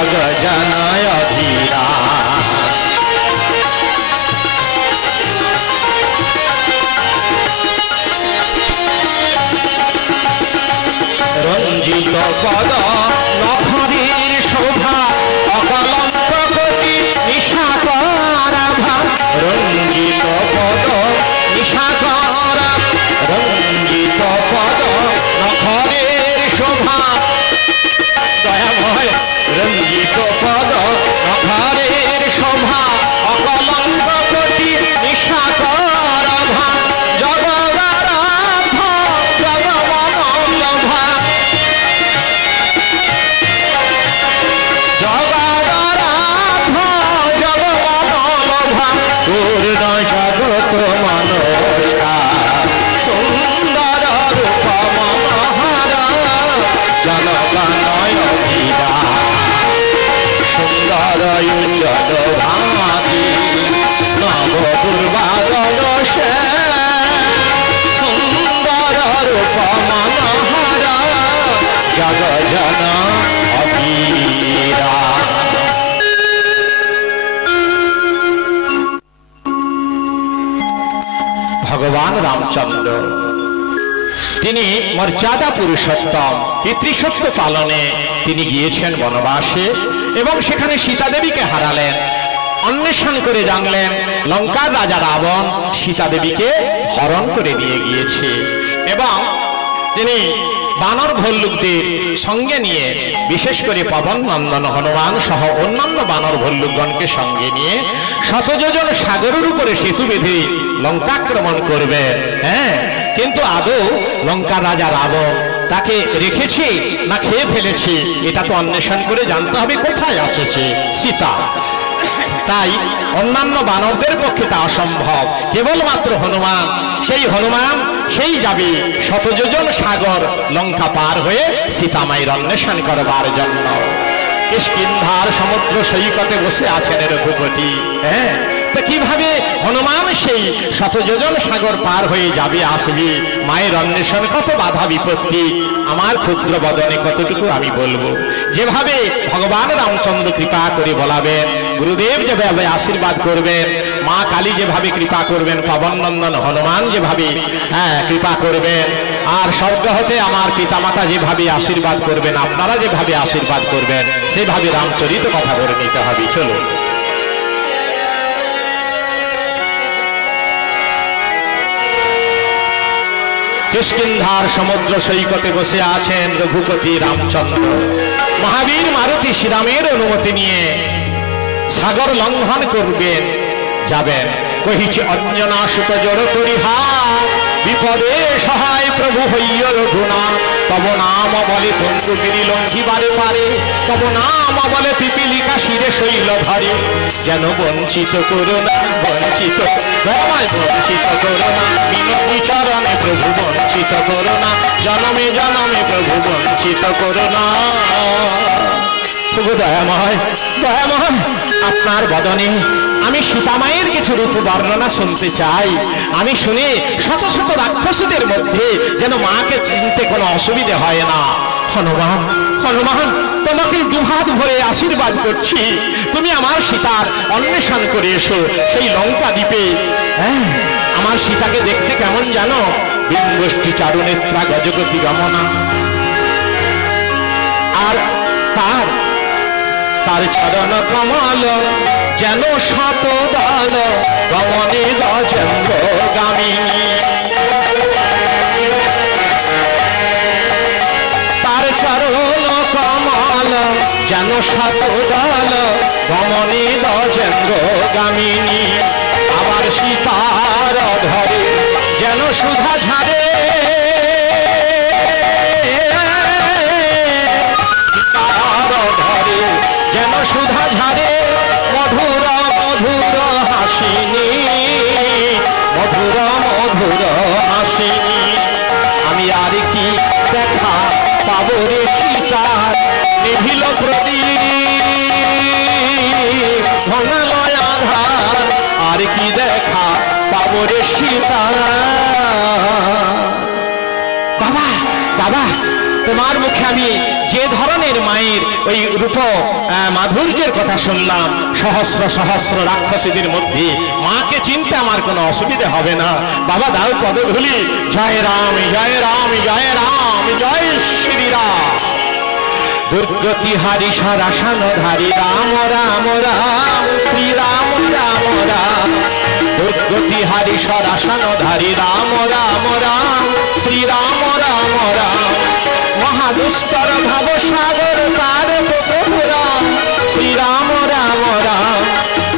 जग जनय धीरा रंजित पद नखरीर शोभा अकलंक कोटि निशाकराभा रंजित पद निशाकरा रंजित पद नखरीर शोभा दयामय रंजित पद नखरीर शोभा अकलंक कोटि निशाकराभा भगवान रामचंद्र তিনি মর্যাদা পুরুষোত্তম পিতৃসত্য পালনে তিনি গিয়েছেন বনবাসে এবং সেখানে সীতা দেবীকে হারালেন अन्वेषण করে জানলেন লঙ্কার রাজা রাবণ সীতা দেবীকে হরণ করে নিয়ে গিয়েছে এবং তিনি বানর ভল্লুকদের সঙ্গে নিয়ে বিশেষ করে পবন নন্দন হনুমান সহ অন্যান্য বানর ভল্লুকগণকে সঙ্গে নিয়ে শতযোজন সাগরের উপরে সেতু বেঁধে লঙ্কাক্রমণ করবে হ্যাঁ কিন্তু আদৌ লঙ্কার রাজা রাবণ তাকে রেখেছে না খেয়ে ফেলেছে এটা তো अन्वेषण করে জানতে হবে কোথায় আছে সীতা তাই অন্যান্য বানরদের পক্ষে তা অসম্ভব কেবলমাত্র হনুমান সেই যাবে শতযোজন সাগর লঙ্কা পার হয়ে সীতামায়ের अन्वेषण করবার জন্য কিষ্কিন্ধার সমুদ্র সৈকতে বসে আছেন রঘুপতি হ্যাঁ তো কিভাবে হনুমান সেই শতযোজন সাগর পার হয়ে যাবে আসবে মায়ের अन्वेषण কত বাধা বিপত্তি আমার ক্ষুদ্র বদনে কতটুকু আমি বলবো যেভাবে ভগবান রামচন্দ্র কৃপা করে বলাবেন গুরুদেব যেভাবে আশীর্বাদ করবেন মা কালী যেভাবে কৃপা করবেন পবন নন্দন হনুমান যেভাবে কৃপা করবেন আর স্বর্গ হতে আমার পিতামাতা যেভাবে আশীর্বাদ করবেন আপনারা যেভাবে আশীর্বাদ করবেন সেভাবে রামচরিত কথা বলে নিতে হবে চলো কিষ্কিন্ধার সমুদ্র সৈকতে বসে আছেন রঘুপতি রামচন্দ্র মহাবীর মারুতি শ্রীরামের অনুমতি নিয়ে সাগর লঙ্ঘন করবেন যাবেন কহিছে অঞ্জনা সুত জড় করিহা বিপদে সহায় প্রভু হইয় রঘুনা তব নাম বলে তঙ্গুগিরি লঙ্ঘিবারে পারে তব নাম বলে পিপিলিকা শিরে শৈল ধরে যেন বঞ্চিত করোনা বঞ্চিত বঞ্চিত করোনা বিনতি চরণে প্রভু বঞ্চিত করোনা জনমে জনমে প্রভু বঞ্চিত করোনা দয়াময় দয়াময় আপনার বদনে আমি সীতামায়ের কিছু রূপ বর্ণনা শুনতে চাই আমি শুনে শত শত রাক্ষসীদের মধ্যে যেন মাকে চিনতে কোনো অসুবিধে হয় না হনুমান হনুমান তোমাকে দুহাত ভরে আশীর্বাদ করছি তুমি আমার সীতার अन्वेषण করে এসো সেই লঙ্কা দ্বীপে হ্যাঁ আমার সীতাকে দেখতে কেমন জানো বিম্বষ্টি চারুনেত্রা গজগতি গমনা আর তার চরণ কমল যেন শত দল গমনে গজেন্দ্র গামিনী তার চরণ কমল যেন শত দল গমনে গজেন্দ্র গামিনী আবার সীতার ধরে যেন সুধা ঝাড়ে যেন সুধা ঝাড়ে মধুর মধুর হাসিনী মধুর মধুর হাসিনী আমি আর কি দেখা পাবো রে সীতা নিভিল প্রদীপ ভাঙালয় আধার আর কি দেখা পাবো রে সীতা বাবা বাবা তোমার মুখে আমি যে ধরনের আমাদের মায়ের ওই রূপ মাধুর্যের কথা শুনলাম, সহস্র সহস্র রাক্ষসীদের মধ্যে মাকে চিনতে আমার কোনো অসুবিধা হবে না। বাবা দাও পদধূলি। জয় রাম জয় রাম জয় রাম জয় শ্রীরাম। দুর্গতিহারি সরাসনধারী রাম রাম রাম শ্রীরাম রাম রাম। দুর্গতিহারি সরাসনধারী রাম রাম রাম শ্রীরাম রাম রাম। মহাদুস্তর ভবসাগর তার পুরাণ শ্রীরাম রাম রাম।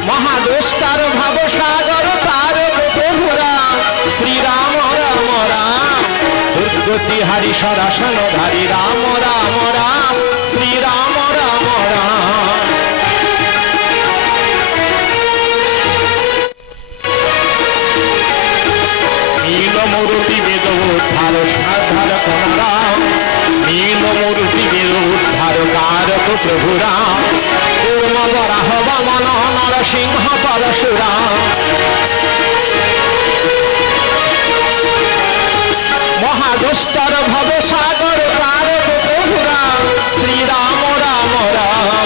মহাদুস্তর ভবসাগর তার পুরাণ শ্রীরাম রাম রাম। দুর্গতিহারি সরাসনধারী রাম রাম রাম শ্রীরাম রাম রাম। নীলমূর্তি বেদ উদ্ধার সাধার রাম। নীলমূর্তি বেদ উদ্ধার কারক প্রভু রাম। কুর্ম বরাহ বামন নরসিংহ পরশুরাম। মহাদুস্তর ভবসাগর কারক প্রভু রাম শ্রীরাম রাম রাম।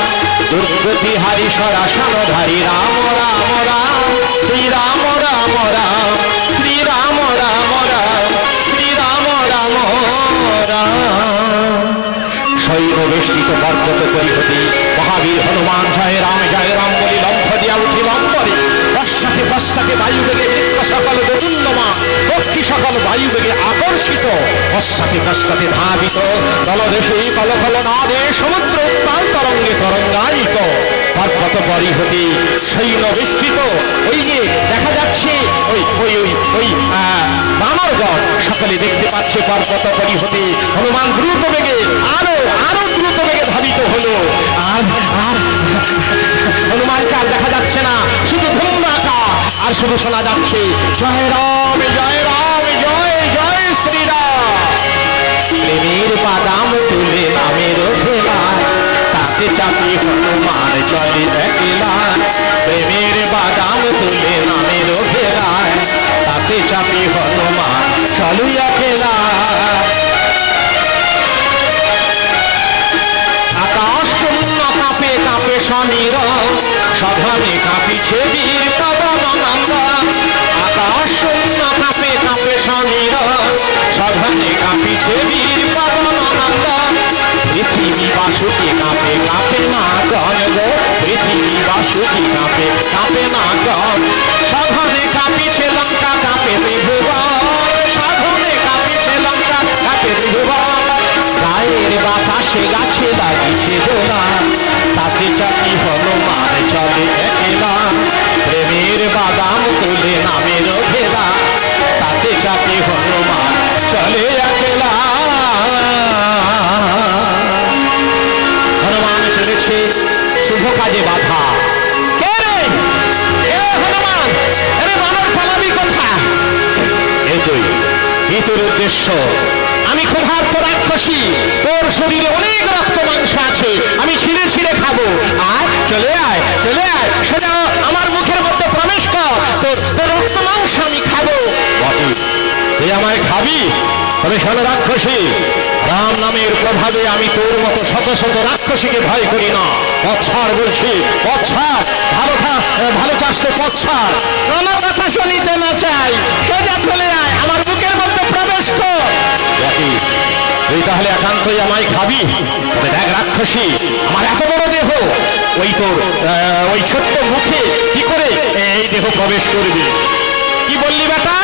দুর্গতিহারি সরাসনধারী রাম রাম রাম শ্রীরাম রাম রাম শ্রীরাম রাম রাম শ্রীরাম রাম রাম। শৈব বেষ্টিত পর্বত পরিহতি মহাবীর হনুমান জয় রাম বলি লম্ফ দিয়া উঠিল অম্বরে। পশ্চাতে পশ্চাতে বায়ু বেগে বৃক্ষ সকল দোদুল্যমান, পক্ষী সকল বায়ু বেগে আকর্ষিত। পশ্চাতে পশ্চাতে ধাবিত দলদেশে কলকল নাদে সমুদ্র উত্তাল তরঙ্গে তরঙ্গায়িত। পর্বত পরিহতি শৈল বেষ্টিত, ওই যে দেখা যাচ্ছে ওই ওই ওই ওই বানরগণ সকলে দেখতে পাচ্ছে পর্বত পরিহতি। হনুমান দ্রুত বেগে আরো আরো দ্রুত বেগে ধাবিত হলো। আর আর হনুমানকে আর দেখা যাচ্ছে না, শুধু ধুমধাকা আর শুধু শোনা যাচ্ছে জয় রাম জয় রাম জয় জয় শ্রীরাম। প্রেমের বাদাম তুলে নামের ভেলা, তাতে চাপি হনুমান চলে একলা। প্রেমের বাদাম তুলে নামের ভেলা, তাতে চাপি হনুমান চলু একলা। আকাশ শূন্য কাঁপে কাঁপে সমীর, সধনে কাঁপিছে বীর পবনন্দ। আকাশ শূন্য কাঁপে কাঁপে সমীর, সধনে কাঁপিছে বীর পবনন্দ। পৃথিবী বাসুকি কাঁপে কাঁপে না গণ গো, পৃথিবী বাসুকি কাঁপে কাঁপে না গণ। সধনে কাঁপিছে লঙ্কা কাঁপে ত্রিভুবন, সাধনে কাঁপিছে লঙ্কা কাঁপে ত্রিভুবন। গায়ের বাতাসে গাছে লাগিছে দোলা, তাতে চাপি হনুমান চলে একলা। প্রেমের বাদাম তুলে নামের ভেলা, তাতে চাপি হনুমান চলে একলা। হনুমান চলেছে শুভ কাজে বাধা। কে রে? এ হনুমান, আরে বানর পালাবি কোথায়? এই তোর উদ্দেশ্য। আমি ক্ষুধার্ত রাক্ষসী, তোর শরীরে অনেক রক্ত মাংস আছে, আমি ছিঁড়ে ছিঁড়ে খাবো। আয় চলে আয় চলে আয়, সোজা আমার মুখের মধ্যে প্রবেশ কর, তোর রক্ত মাংস আমি খাবো। তুই আমায় খাবি? তবে শোন রাক্ষসী, রাম নামের প্রভাবে আমি তোর মতো শত শত রাক্ষসীকে ভয় করি না। পথ ছাড় বলছি, পথ ছাড়। ভালো চাষে পথ ছাড়। কোনো কথা শুনিতে না চাই, সোজা চলে আয়, আমার বুকের মধ্যে প্রবেশ কর। তুই তাহলে একান্তই আমায় খাবি? তবে দেখ রাক্ষসী, আমার এত বড় দেহ, ওই তোর ওই ছোট্ট মুখে কি করে এই দেহ প্রবেশ করবি? কি বললি বেটা?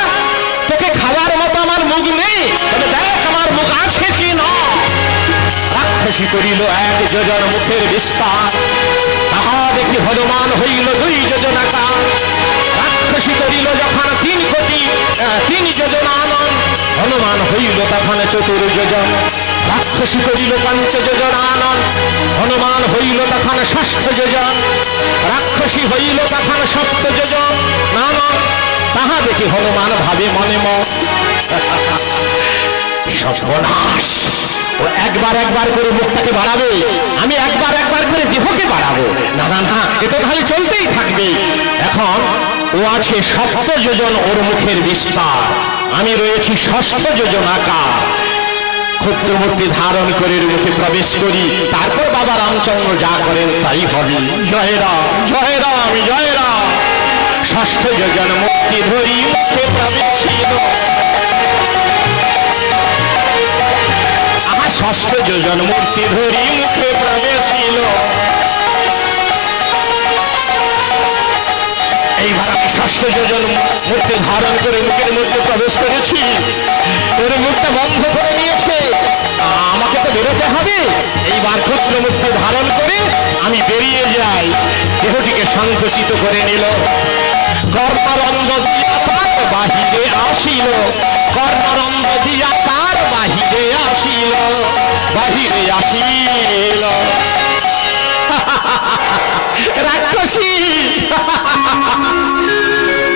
তোকে খাওয়ার মতো আমার মুখ নেই? তবে দেখ আমার মুখ আছে কি না। রাক্ষসী করিল 1 যোজন মুখের বিস্তার, তাহা দেখি হনুমান হইল 2 যোজন আকার। রাক্ষসী করিল যখন 3 যোজন আনন, হনুমান হইল তখন 4 যোজন। রাক্ষসী করিল 5 যোজন আনন, হনুমান হইল তখন 6 যোজন। রাক্ষসী হইল তখন 7 যোজন নানন, তাহা দেখি হনুমান ভাবে মনে মন সর্বনাশ। ও একবার একবার করে মুখটাকে বাড়াবে, আমি একবার একবার করে দেহকে বাড়াবো। না না না, এ তো তাহলে চলতেই থাকবে। এখন ও আছে 7 যোজন ওর মুখের বিস্তার, আমি রয়েছি 6 যোজন আকার। ক্ষুদ্রমূর্তি ধারণ করে মুখে প্রবেশ করি, তারপর বাবা রামচন্দ্র যা করেন তাই হবে। জয় রাম, জয় রাম, জয় রাম। ষষ্ঠ যোজন মূর্তি ধরি মুখে প্রবেশ ছিল। ষষ্ঠ যোজন মূর্তি ধরি মুখে প্রবেশ ছিল। এইবার আমি ষষ্ঠ যোজন মূর্তি ধারণ করে মুখের মধ্যে প্রবেশ করেছি। ওর মুখটা বন্ধ করে নিয়েছে, আমাকে তো বেরোতে হবে। এইবার ক্ষুদ্র মূর্তি ধারণ করে আমি বেরিয়ে যাই। দেহটিকে সংকুচিত করে নিল। কর্ণরন্ধ্র দিয়া তার বাহিরে আসিল। কর্ণরন্ধ্র দিয়া তার বাহিরে আসিল। বাহিরে আসিল রাক্ষসী,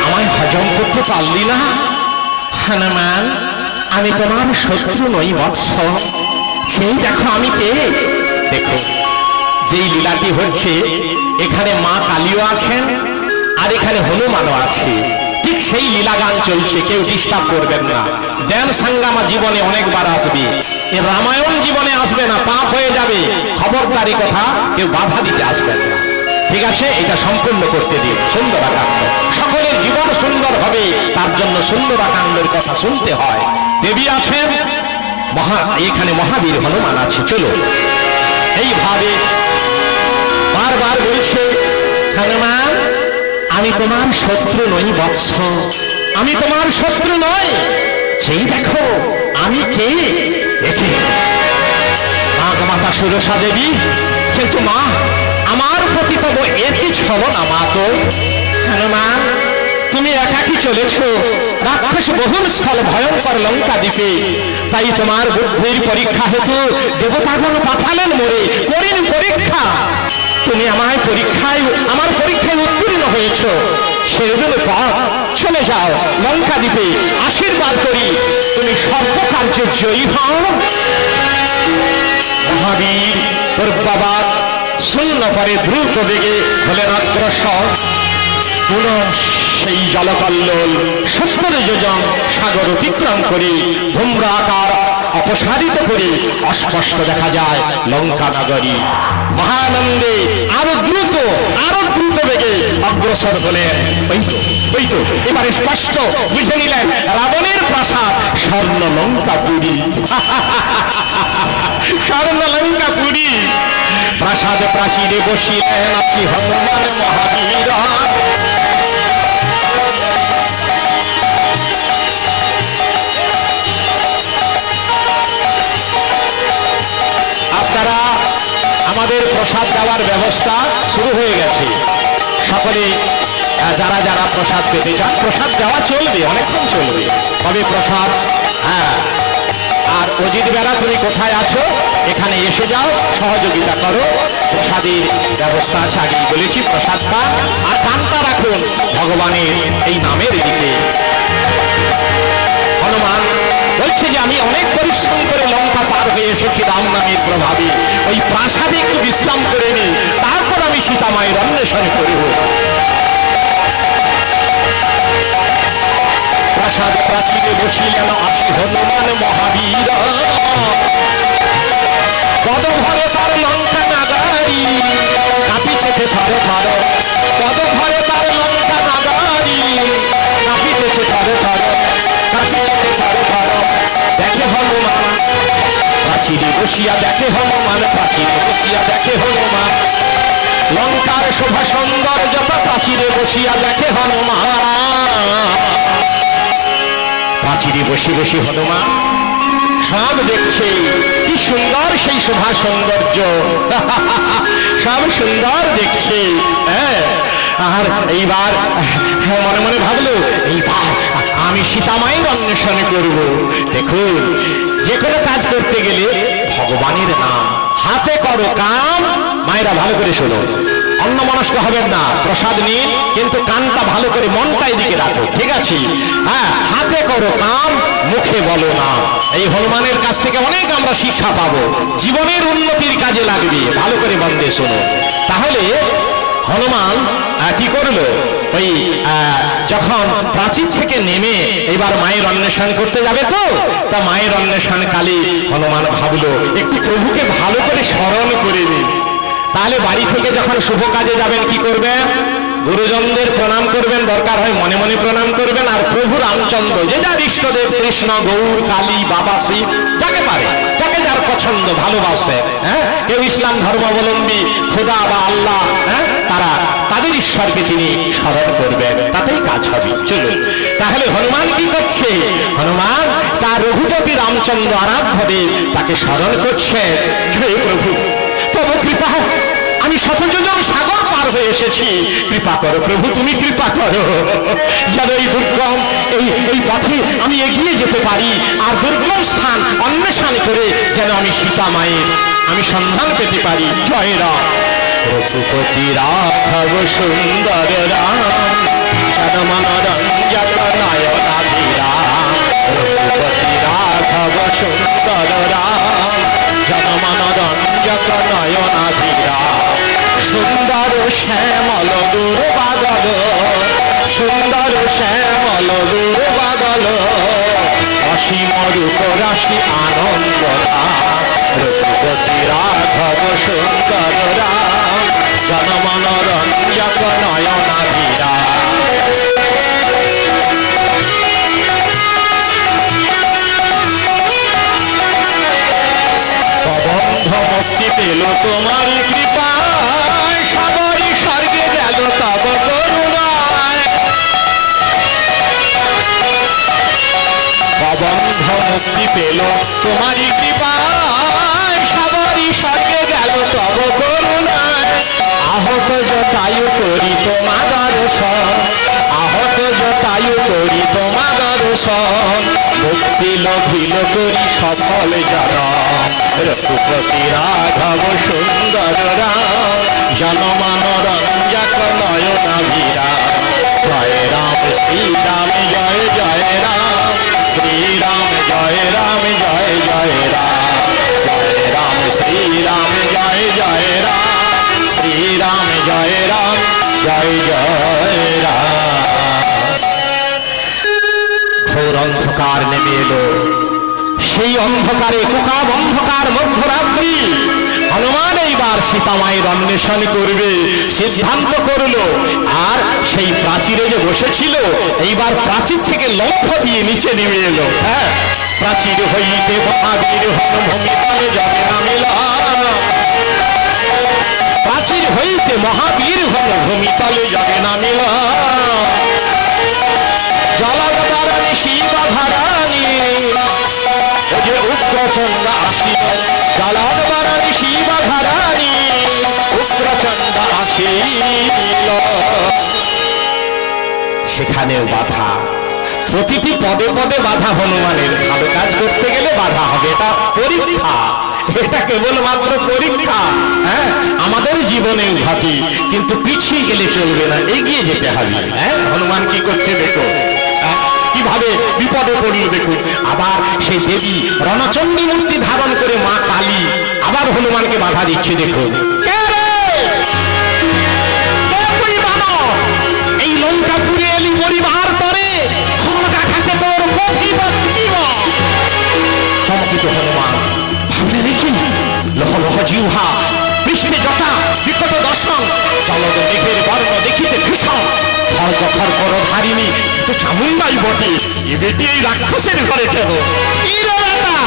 আমায় হজম করতে পারলি না? হনুমান, আমি তোমার শত্রু নই বৎস। সেই দেখো আমি কে। দেখো যেই লীলাটি হচ্ছে, এখানে মা কালীও আছেন আর এখানে হনুমানও আছে। ঠিক সেই লীলা গান চলছে, কেউ ডিস্টার্ব করবেন না। জ্ঞান সংগ্রামা জীবনে অনেকবার আসবে, এ রামায়ণ জীবনে আসবে না, পাপ হয়ে যাবে। খবরদারি কথা, কেউ বাধা দিতে আসবেন না, ঠিক আছে? এটা সম্পূর্ণ করতে দিন। সুন্দরাকাণ্ড, সকলের জীবন সুন্দর হবে, তার জন্য সুন্দরাকাণ্ডের কথা শুনতে হয়। দেবী আছেন, এখানে মহাবীর হনুমান আছে। চলো, এইভাবে বারবার বলছে, হনুমান আমি তোমার শত্রু নই বৎস, আমি তোমার শত্রু নই। সেই দেখো আমি কে। দেখে মাতা সুরসা দেবী, কিন্তু মা আমার প্রতি তব এর কিছু হলো না মা। তো হনুমান তুমি একাকি চলেছ রাক্ষস বহুল স্থল ভয়ঙ্কর লঙ্কা দ্বীপে, তাই তোমার বুদ্ধির পরীক্ষা হেতু দেবতাগণ পাঠালেন মোরে, করিন পরীক্ষা। তুমি আমার পরীক্ষায় উত্তীর্ণ হয়েছ। সেদিন পর চলে যাও লঙ্কা দ্বীপে, আশীর্বাদ করি তুমি সর্বকার্যে জয়ী হও। মহাবীর পূর্বাবাদ শূন্য পরে দ্রুত বেগে হলেন অগ্রসর। পুনঃ সেই জলকল্লোল 70 যোজন সাগর অতিক্রম করে ধূম্রাকার অপসারিত করে অস্পষ্ট দেখা যায় লঙ্কা নগরী। মহানন্দে আরো দ্রুত বেগে অগ্রসর হলেন। ওই তো এবারে স্পষ্ট বুঝে নিলেন রাবণের প্রাসাদ স্বর্ণ লঙ্কাপুরী। স্বর্ণ লঙ্কাপুরী প্রাসাদে প্রাচীরে বসিলেন আছি হনুমান মহাবীর। আপনারা আমাদের প্রসাদ দেওয়ার ব্যবস্থা শুরু হয়ে গেছে। সকলে যারা যারা প্রসাদ পেতে চান, প্রসাদ দেওয়া চলবে, অনেকক্ষণ চলবে, তবে প্রসাদ। হ্যাঁ, আর অজিত বেলা তুমি কোথায় আছো, এখানে এসে যাও, সহযোগিতা করো। প্রসাদের ব্যবস্থা আছে, আগেই বলেছি। প্রসাদ পান আর কানটা রাখুন ভগবানের এই নামের দিকে। হনুমান বলছে যে আমি অনেক পরিশ্রম করে লঙ্কা পার হয়ে এসেছি রাম নামের প্রভাবে, ওই প্রাসাদে একটু বিশ্রাম করে নিই, তারপর আমি সীতা মায়ের অন্বেষণ করব। প্রাসাদ প্রাচীরে বসিলেন আছি হনুমান মহাবীর। পদভরে তার লঙ্কা নাগারি কাঁপিতেছে থরে থর। পদভরে তার লঙ্কা নাগারি কাঁপিতেছে থরে থর, কাঁপিতেছে থরে থর। দেখে হনুমান প্রাচীরে বসিয়া, দেখে হনুমান প্রাচীরে বসিয়া, দেখে হনুমান লঙ্কার শোভা সৌন্দর্যতা প্রাচীরে বসিয়া দেখে হনুমান। প্রাচীরে বসে বসে হনুমান সব দেখছে, কি সুন্দর সেই শোভা সৌন্দর্য, সব সুন্দর দেখছে। আর এইবার মনে মনে ভাবলো, এইবার আমি সীতা মায়ের অন্বেষণ করব। দেখুন, যে কোনো কাজ করতে গেলে ভগবানের নাম হাতে করো কাম। মায়েরা ভালো করে শোনো, অন্যমনস্ক হবেন না। প্রসাদ নিন, কিন্তু কানটা ভালো করে, মনটা এদিকে রাখো, ঠিক আছে? হ্যাঁ, হাতে করো কাম, মুখে বলো না। এই হনুমানের কাছ থেকে অনেক আমরা শিক্ষা পাবো, জীবনের উন্নতির কাজে লাগবে। ভালো করে মন দিয়ে শোনো। তাহলে হনুমান কি করলো, ওই যখন প্রাচীর থেকে নেমে এবার মায়ের অন্বেষণ করতে যাবে, তো তা মায়ের অন্বেষণ কালে হনুমান ভাবলো একটু প্রভুকে ভালো করে স্মরণ করে নিই। তাহলে বাড়ি থেকে যখন শুভ কাজে যাবেন কি করবেন? গুরুজনদের প্রণাম করবেন, দরকার হয় মনে মনে প্রণাম করবেন। আর প্রভু রামচন্দ্র যে যার ইষ্টদেব কৃষ্ণ, গৌর, কালী, বাবা শিব, যাকে পারে, যাকে যার পছন্দ ভালোবাসে, হ্যাঁ, কেউ ইসলাম ধর্মাবলম্বী, খোদা বা আল্লাহ, হ্যাঁ, তারা তাদের ঈশ্বরকে তিনি স্মরণ করবেন, তাতেই কাজ হবে। চলুন তাহলে হনুমান কি করছে? হনুমান তার রঘুপতি রামচন্দ্র আরাধ্য দেব তাকে স্মরণ করছে। হে প্রভু, তব কৃপা, আমি শতযোজন সাগর পার হয়ে এসেছি, কৃপা করো প্রভু, তুমি কৃপা করো, যেন এই দুর্গম এই পথে আমি এগিয়ে যেতে পারি, আর দুর্গম স্থান অন্বেষণ করে যেন আমি সীতা মায়ের আমি সন্ধান পেতে পারি। জয় রাম। রঘুপতি রাঘব সুন্দর রাম, জনমনোরঞ্জক নয়নাভিরাম। রঘুপতি রাঘব সুন্দর রাম, জনমনোরঞ্জক নয়নাভিরাম। সুন্দর শ্যামল দুর্বাদল, সুন্দর শ্যামল দুর্বাদল, অসীম রূপ রাশি আনন্দ রাম। রঘুপতি রাঘব সুন্দর রাম, জনমনোরঞ্জক নয়নাভিরাম। প্রবন্ধ মুক্তি পেল তোমার কৃপা, সবাই স্বর্গে গেল তব করুণায়। প্রবন্ধ মুক্তি পেল তোমার কৃপা, সবাই স্বর্গে গেল তব করুণায়। আহত জটায়ু করি তোমার দর্শন, আহত জটায়ু করি তোমার দর্শন। মুক্তি লভিল করি সফল জনম। রঘুপতি রাঘব সুন্দর রাম, জনমনোরঞ্জক নয়নাভিরাম। জয় রাম শ্রীরাম জয় জয় রাম, শ্রীরাম জয় রাম জয় জয় রাম। জয় রাম শ্রীরাম জয় জয় রাম, শ্রীরাম জয় রাম জয় জয় রাম। ঘোর অন্ধকার নেমে এলো, সেই অন্ধকারে কুকাব অন্ধকার মধ্যরাত্রি হনুমান এইবার সীতা মায়ের অন্বেষণ করবে সিদ্ধান্ত করলো। আর সেই প্রাচীরে যে বসেছিল, এইবার প্রাচীর থেকে লক্ষ্য দিয়ে নিচে নেমে এলো। হ্যাঁ, প্রাচীর হইতে মহাবীর হন ভূমিতলে জলে নামিল। প্রাচীর হইতে মহাবীর হন ভূমিতলে জলে নামিল। জলধারণী শিবধারণী, যে উগ্রচন্দ্র আসিল। জলধারণী শিবধারণী, উগ্রচন্দ্র আসিল। সেখানেও বাধা, প্রতিটি পদে পদে বাধা। হনুমানের ভালো কাজ করতে গেলে বাধা হবে, এটা পরীক্ষা, এটা কেবলমাত্র পরীক্ষা। হ্যাঁ, আমাদের জীবনে ঘটে, কিন্তু পিছিয়ে গেলে চলবে না, এগিয়ে যেতে হবে। হ্যাঁ, হনুমান কি করছে দেখো, কিভাবে বিপদে পড়লো দেখুন। আবার সেই দেবী রণচণ্ডী মূর্তি ধারণ করে মা কালী আবার হনুমানকে বাধা দিচ্ছে। দেখুন, এই লঙ্কাপুরে এলি পরিবার তরে, চমকিত হনুমান ভাবলে দেখি লহ লহ জিহ্বা, পৃষ্ঠে জটা, বিকট দর্শন, জলদ মেঘের বর্ণ দেখিতে ভীষণ। খর্গ খর্কর ধারিণী তো চামুন্ডাই বটে, এ বেটি এই রাক্ষসের ঘরে কেন? কি রে বেটা,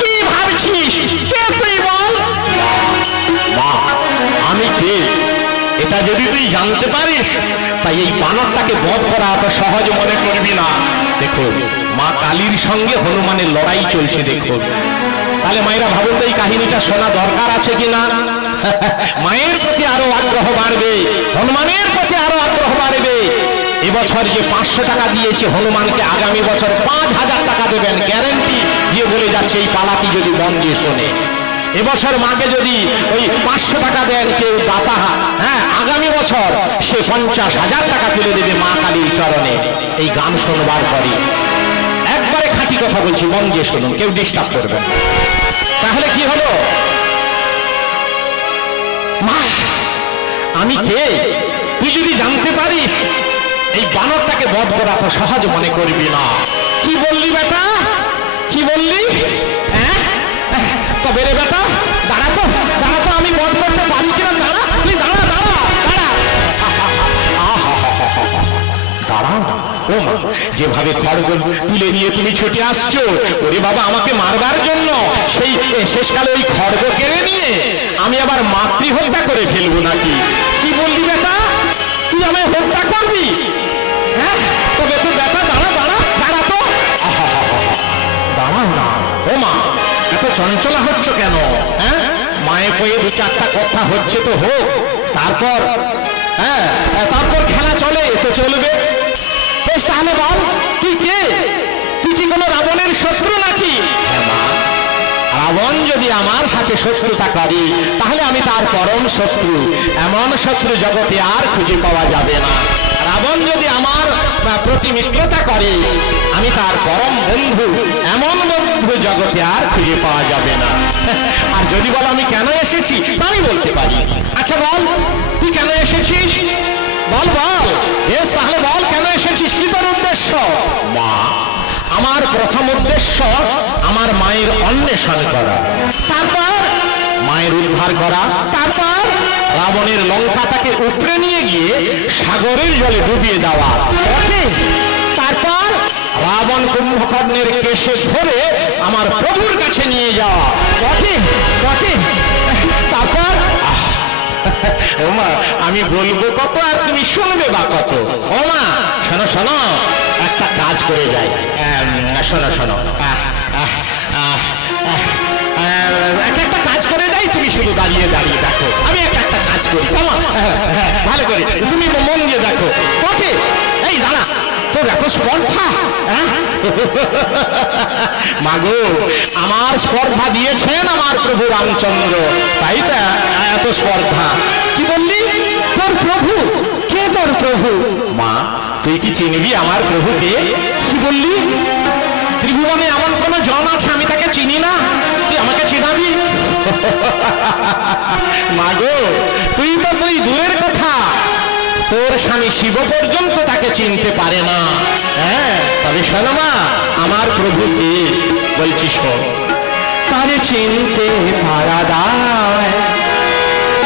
কি ভাবছিস? কে তুই বল? মা, আমি কে এটা যদি তুই জানতে পারিস, তাই এই বানরটাকে বধ করা এত সহজ মনে করবি না। দেখো, মা কালীর সঙ্গে হনুমানের লড়াই চলছে। দেখো, তাহলে মায়েরা ভাবুন তো এই কাহিনীটা শোনা দরকার আছে কিনা? মায়ের প্রতি আরো আগ্রহ বাড়বে, হনুমানের প্রতি আরো আগ্রহ বাড়বে। এবছর যে 500 টাকা দিয়েছে হনুমানকে, আগামী বছর 5000 টাকা দেবেন গ্যারেন্টি দিয়ে বলে যাচ্ছে, এই পালাটি যদি মন দিয়ে শোনে। এবছর মাকে যদি ওই 500 টাকা দেন কেউ দাতা, হ্যাঁ, আগামী বছর সে 50,000 টাকা তুলে দেবে মা কালীর চরণে। এই গান শোনবার পরে একবারে খাঁটি কথা বলছি, মন দিয়ে শুনুন, কেউ ডিস্টার্ব করবেন। তাহলে কি হলো? মা, আমি কে তুই যদি জানতে পারিস, এই বানরটাকে বধ করা তো সহজ মনে করবি না। কি বললি বেটা, কি বললি? হ্যাঁ তবে রে বেটা দাঁড়া তো, দাঁড়া তো, আমি বধ করতে পারি কিনা, দাঁড়া তুই, দাঁড়া দাঁড়া দাঁড়া। দাঁড়াও না, ও মা, যেভাবে খড়গ তুলে নিয়ে তুমি ছুটে আসছো, ওরে বাবা আমাকে মারবার জন্য, সেই শেষকালে ওই খড়গ কেড়ে নিয়ে আমি আবার মাতৃহত্যা করে ফেলবো নাকি? কি বললি বেটা, তুই আমায় হত্যা করবি? হ্যাঁ তবে তুই বেটা দাঁড়া, দাঁড়া দাঁড়া তো, দাঁড়াও না। ও মা, এত চঞ্চলা হচ্ছ কেন? হ্যাঁ মায়ের কয়ে দু চারটা কথা হচ্ছে তো হোক, তারপর হ্যাঁ তারপর খেলা চলে তো চলবে। বেশ তাহলে বল তুই কে? তুই কি কোনো রাবণের শত্রু নাকি? হ্যাঁ মা, রাবণ যদি আমার সাথে শত্রুতা করে তাহলে আমি তার পরম শত্রু। এমন শত্রু জগতে আর খুঁজে পাওয়া যাবে না। রাবণ যদি আমার প্রতি মিত্রতা করে আমি তার পরম বন্ধু। এমন বন্ধু জগতে আর খুঁজে পাওয়া যাবে না। আর যদি বল আমি কেন এসেছি, আমি বলতে পারি। আচ্ছা বল তুই কেন এসেছিস, বল বল। বেশ তাহলে বল কেন এসেছিস, কি তোর উদ্দেশ্য? মা, আমার প্রথম উদ্দেশ্য আমার মায়ের অন্বেষণ করা, তারপর মায়ের উদ্ধার করা, তারপর রাবণের লঙ্কাটাকে উপড়ে নিয়ে গিয়ে সাগরের জলে ডুবিয়ে দেওয়া, তারপর রাবণ কুম্ভকর্ণের কেশে ধরে আমার প্রভুর কাছে নিয়ে যাওয়া, তারপর ওমা আমি বলবো কত আর তুমি শুনবে বা কত। ওমা শোনো শোনো, একটা কাজ করে যাই। শোনো শোনো, একটা কাজ করে যাই, তুমি শুধু দাঁড়িয়ে দাঁড়িয়ে দেখো। আমি একটা কাজ করি, ভালো করে তুমি মন দিয়ে দেখো। কটে এই দাঁড়া, তোর এত স্পর্ধা? মাগো, আমার স্পর্ধা দিয়েছেন আমার প্রভু রামচন্দ্র, তাই তো এত স্পর্ধা। কি বললি তোর প্রভু? কে তোর প্রভু? মা, তুই কি চিনবি আমার প্রভুকে? কি বললি? ত্রিভুবনে এমন কোন জন আছে আমি তাকে চিনি না, তুই আমাকে চিনাবি? মাগো, তুই তো তুই দূরের কথা, তোর স্বামী শিব পর্যন্ত তাকে চিনতে পারে না। হ্যাঁ তবে শোনো মা, আমার প্রভুকে বলছি শোন। তারে চিনতে পারা দায়,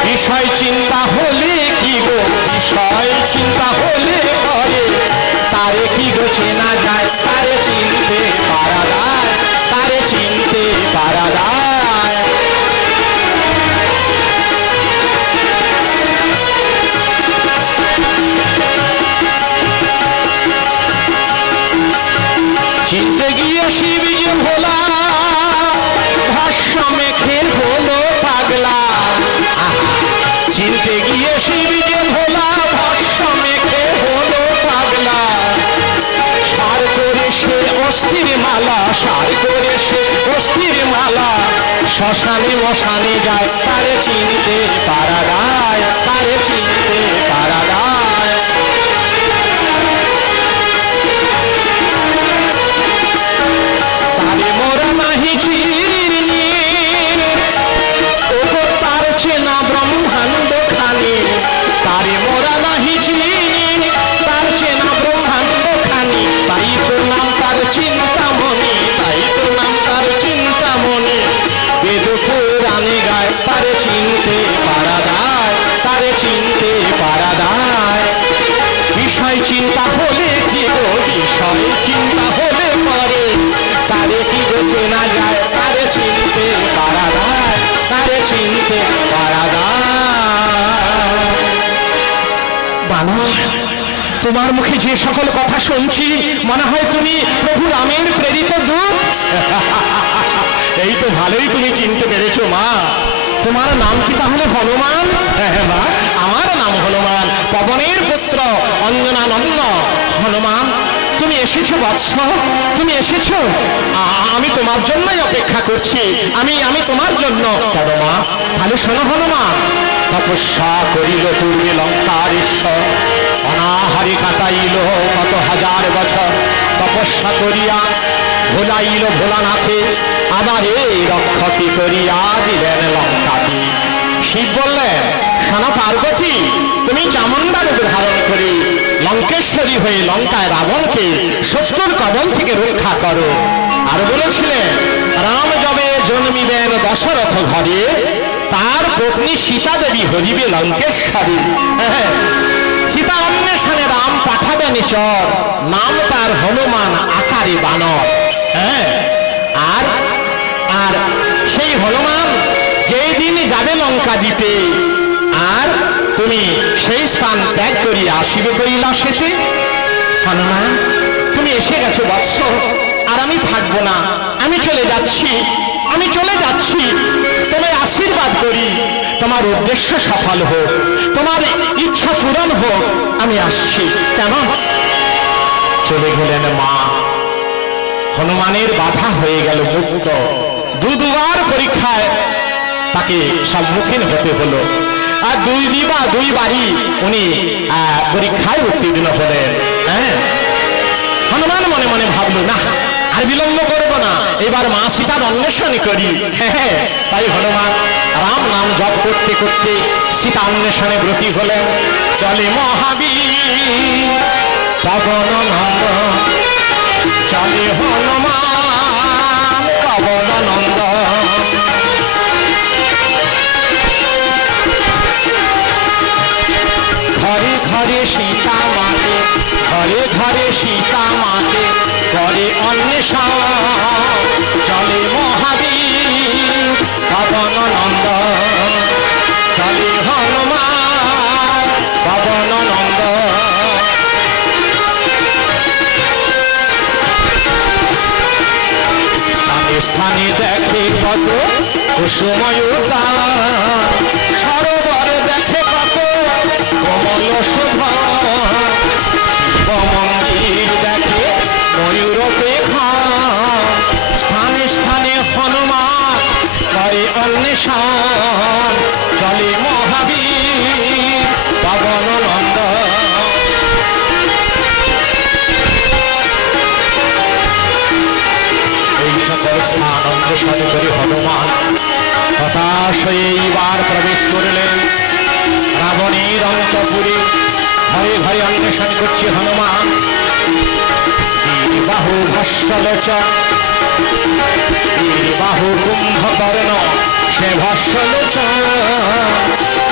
বিষয় চিন্তা হলে কি গো, বিষয় চিন্তা হলে করে, তারে কি গো চেনা যায়, তারে চিনতে পারা দায়, তারে চিনতে পারা দায়। চিনতে গিয়ে শিব যে ভোলা, ভাষ্য মেখে হলো পাগলা। চিনতে গিয়ে শিব যে ভোলা, ভাষ্য মেখে হলো পাগলা। সার করে সে অস্থির মালা, সার করে সে অস্থির মালা, শ্মশানে মশানে যায়, তারে চিনতে পারা দায়, তারে চিনতে পারা দায়। তারে মোরা নাহি চিনি, ওগো তার চেনা ব্রহ্মাণ্ড খানি, তারে মোরা নাহি চিনি, তার চেনা ব্রহ্মাণ্ড খানি। তাই তো নাম তার চিন্তামণি, তাই তো নাম তার চিন্তামণি। বেদ পুরাণে গায়, তারে চিনতে পারা দায়, তারে চিনতে পারা দায়। বিষয় চিন্তা হলে কি গো, বিষয় চিন্তা হলে পরে, তারে কি গো চেনা যায়, তারে চিনতে পারা দায়, তারে চিনতে পারা দায়। বানর, তোমার মুখে যে সকল কথা শুনছি মনে হয় তুমি প্রভু রামের প্রেরিত দূত। এই তো ভালোই তুমি চিনতে পেরেছো মা। তোমার নাম কি তাহলে হনুমান? হ্যাঁ মা, আমার নাম হনুমান, পবনের পুত্র, অঞ্জনানন্দ হনুমান। তুমি এসেছো বৎস, তুমি এসেছো। আমি তোমার জন্যই অপেক্ষা করছি, আমি তোমার জন্য। কেন মা? তাহলে শোনো হনুমান, তপস্যা করিল পূর্বে লঙ্কার ঈশ্বর, অনাহারে কাটাইল কত হাজার বছর। তপস্যা করিয়া ভোলাইল ভোলানাথে, আবার এই রক্ষকে করিয়া দিলেন লঙ্কাতে। শিব বললেন, শোনো পার্বতী, তুমি চামুণ্ডা রূপ ধারণ করে লঙ্কেশ্বরী হয়ে লঙ্কায় রাবণকে শত্রুর কবল থেকে রক্ষা করো। আর বলেছিলেন রাম যবে জন্মিবেন দশরথ ঘরে, তার পত্নী সীতা দেবী হরিবে লঙ্কেশ্বরী। সীতা অন্বেষণে রাম পাঠাবেন চর, নাম তার হনুমান আকারে বানর। আর আর সেই হনুমান যেই দিন যাবে লঙ্কা দিতে, আর তুমি সেই স্থান ত্যাগ করিয়া আসিবে কৈলাসেতে। হনুমান তুমি এসে গেছো বৎস, আর আমি থাকবো না, আমি চলে যাচ্ছি, আমি চলে যাচ্ছি। তোমায় আশীর্বাদ করি, তোমার উদ্দেশ্য সফল হোক, তোমার ইচ্ছা পূরণ হোক, আমি আসছি। কেমন চলে গেলেন মা। হনুমানের বাধা হয়ে গেল মুক্ত। দুবার পরীক্ষায় তাকে সম্মুখীন হতে হলো, আর দুইবারই উনি পরীক্ষায় উত্তীর্ণ হলেন। হনুমান মনে মনে ভাবলো, না আর বিলম্ব করবো না, এবার মা সীতার অন্বেষণ করি। তাই হনুমান রাম নাম জপ করতে করতে সীতা অন্বেষণে ব্রতী হলেন। চলে মহাবীর পবন নন্দ, চলে হনুমান পবন নন্দ। ঘরে ঘরে সীতা মাকে, ঘরে ঘরে সীতা মাকে করে অন্বেষণ। চলে মহাবীর পবন নন্দ, চলে হনুমান পবন নন্দ। স্থানে স্থানে দেখে কত কুসুময় উদ্যান, সরোবর দেখে কত কমল শোভা। মন্দির দেখে ময়ূর পেখম, স্থানে স্থানে হনুমান করে অন্বেষণ। চলে মহাবীর পবন নন্দ। এই সকল স্থান অন্বেষণ করে হনুমান হতাশ হয়ে এইবার প্রবেশ করলেন রাবণের অন্তঃপুরে। ঘরে ঘরে অন্বেষণ করছে হনুমান। বাহু ভস্যলোচন, বাহু কুম্ভকর্ণ, সে ভস্যলোচন।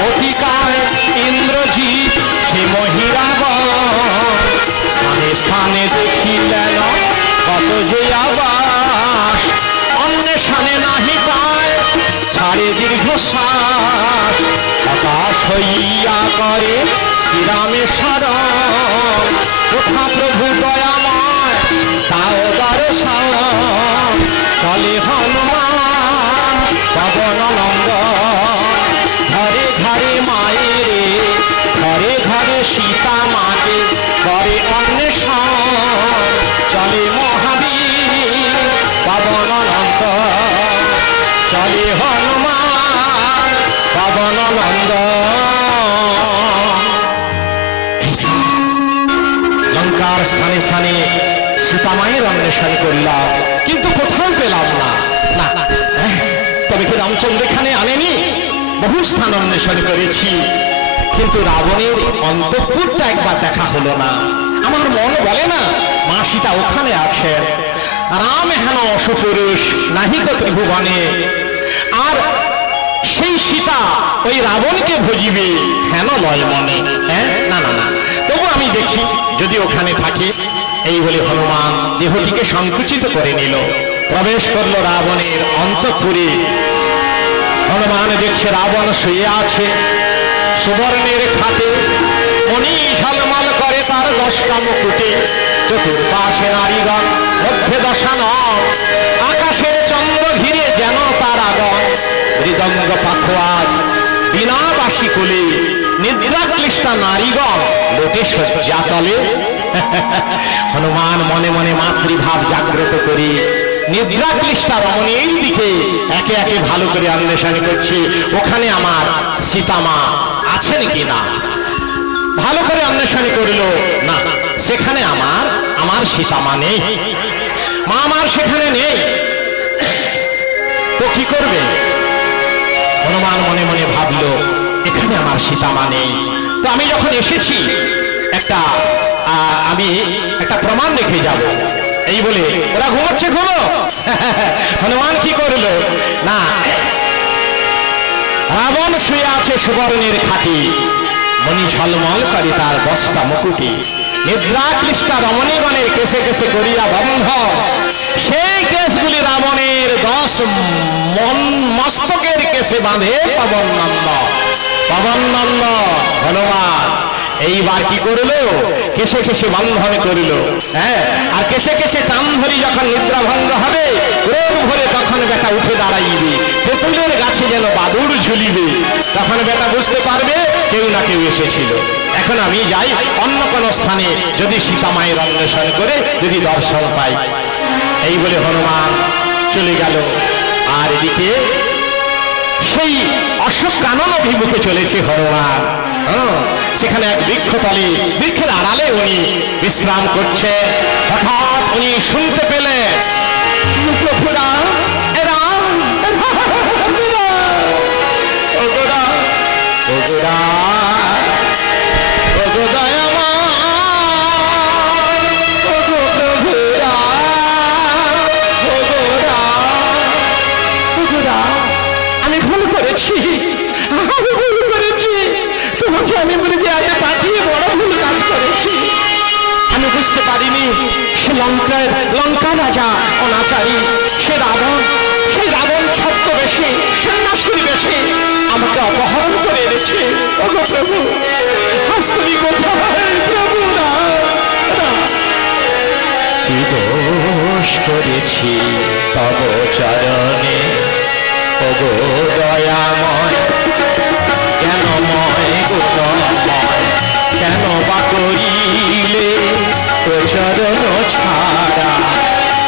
অতিকায় ইন্দ্রজিৎ, সে মহিরাবণ। স্থানে স্থানে দেখিলেন কত যে আবাস। অন্বেষণে নাহি পায় ছাড়ে দীর্ঘশ্বাস। হতাশ হইয়া করে শ্রীরামের শরণ। কোথা প্রভু দয়াময় তাও দর্শন। চলে হনুমান পবন নন্দ। ঘরে ঘরে মায়েরে, ঘরে ঘরে সীতা মাকে করে অন্বেষণ। চলে মহাবীর পবন নন্দ, চলে হনুমান পবন নন্দ। লঙ্কার স্থানে স্থানে সীতামায়ের অন্বেষণ করলাম, কিন্তু কোথাও পেলাম না। তবে কি রামচন্দ্র এখানে আনেনি? বহু স্থান অন্বেষণ করেছি, কিন্তু রাবণের অন্তঃপুরটা একবার দেখা হলো না। আমার মন বলে না মা সীতা ওখানে আছেন। রাম হেন অসুপুরুষ নাহিক ত্রিভুবনে, আর সেই সীতা ওই রাবণকে ভজিবে হেন লয় মনে। না না না, তবু আমি দেখি যদি ওখানে থাকে। এই বলে হনুমান দেহটিকে সংকুচিত করে নিল, প্রবেশ করলো রাবণের অন্তঃপুরে। হনুমান দেখছে রাবণ শুয়ে আছে সুবর্ণের খাটে। মণি ঝলমল করে তার 10টা মুকুটে। চতুর্পাশে নারীগণ, মধ্যে দশানন। আকাশের চন্দ্র ঘিরে যেন তারাগণ। মৃদঙ্গ পাখোয়াজ বিনা বাসি কুলে। নিদ্রাক্লিষ্টা নারীগণ লোটে শয্যা তলে। হনুমান মনে মনে মাতৃভাব জাগ্রত করি নিদ্রাক্লিষ্টা রমণীর দিকে একে একে ভালো করে অন্বেষণ করছে। ওখানে আমার সীতামা আছেন কি না ভালো করে অন্বেষণ করিল, না সেখানে আমার সীতামা নেই। মা আমার সেখানে নেই, তো কি করবে? হনুমান মনে মনে ভাবলো এখানে আমার সীতামা নেই, তো আমি যখন এসেছি একটা আমি একটা প্রমাণ রেখে যাব। এই বলে ওরা ঘুমোচ্ছে, ঘুমো। হনুমান কি করলো না, রাবণ শুয়ে আছে সুবর্ণের খাটি, মণি ঝলমল করে তার 10টা মুকুটি, নিদ্রা ক্লিষ্টা রমণীগণের কেসে কেসে করিয়া বন্ধ, সেই কেসগুলি রাবণের 10 মস্তকের কেসে বাঁধে পবন নন্দ। পবন নন্দ হনুমান এইবার কি করলো, কেসে কেসে বন্ধন করিল। হ্যাঁ, আর কেসে কেসে টান ধরি যখন নিদ্রা ভঙ্গ হবে, রোগ ভরে তখন বেটা উঠে দাঁড়াইবে, তেঁতুলের গাছে যেন বাদুড় ঝুলিবে, তখন বেটা বুঝতে পারবে কেউ না কেউ এসেছিল। এখন আমি যাই অন্য কোনো স্থানে, যদি সীতা মায়ের অন্বেষণ করে যদি দর্শন পাই। এই বলে হনুমান চলে গেল। আর এদিকে সেই অশোক কানন অভিমুখে চলেছে হনুমান। সেখানে এক বৃক্ষতলে, বৃক্ষের আড়ালে উনি বিশ্রাম করছে। হঠাৎ উনি শুনতে পেলেন, প্রভুরা এরা ওগোরা ওগোরা আমি ভুল করেছি, তোমাকে আমি মৃগয়াতে পাঠিয়ে বড় ভুল কাজ করেছি। আমি বুঝতে পারিনি সে লঙ্কা রাজা অনাচারী, সেই রাবণ ছদ্মবেশে সন্ন্যাসীর বেশে আমাকে অপহরণ করে এনেছে। ওগো প্রভু, আজ তুমি কোথায় প্রভু? না, কি দোষ করেছি তব চরণে ওগো দয়াময়, কেনময় গুণময়, কেন বা করিলে চরণ ছাড়া,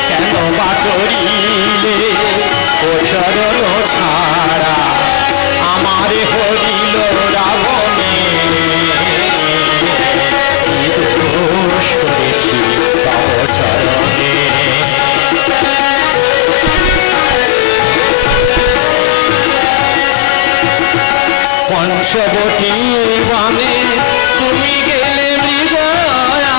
কেন বা করিলে চরণ ছাড়া, আমারে হরিল রাবণে, দোষ করেছি তব চরণে। পঞ্চবটী বনে তুমি গেলে মৃগয়া,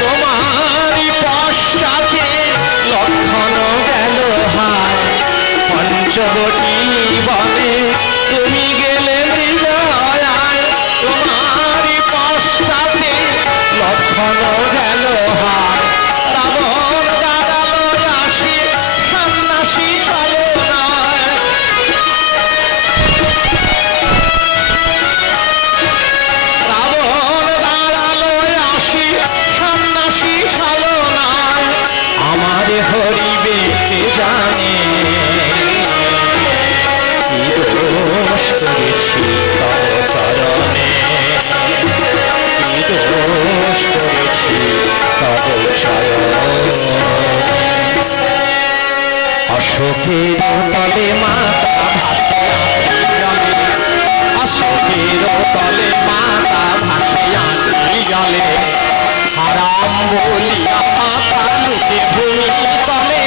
তোমারই পশ্চাতে লক্ষণ গেল হায়। পঞ্চবটী বনে তুমি গেলে মৃগয়া, তোমারই পশ্চাতে লক্ষণ গেল হায়। রাবণ দাঁড়ালো আসি সন্ন্যাসী চলো না, হরিবে কে জানে, কি দোষ করেছি তব চরণে, কি দোষ করেছি তব চরণে। অশোকের তলে মাতা ভাসে জলে, অশোকের তলে মাতা ভাসে জলে, হারাম বলিয়া মাতা লুকে ভূমি তলে,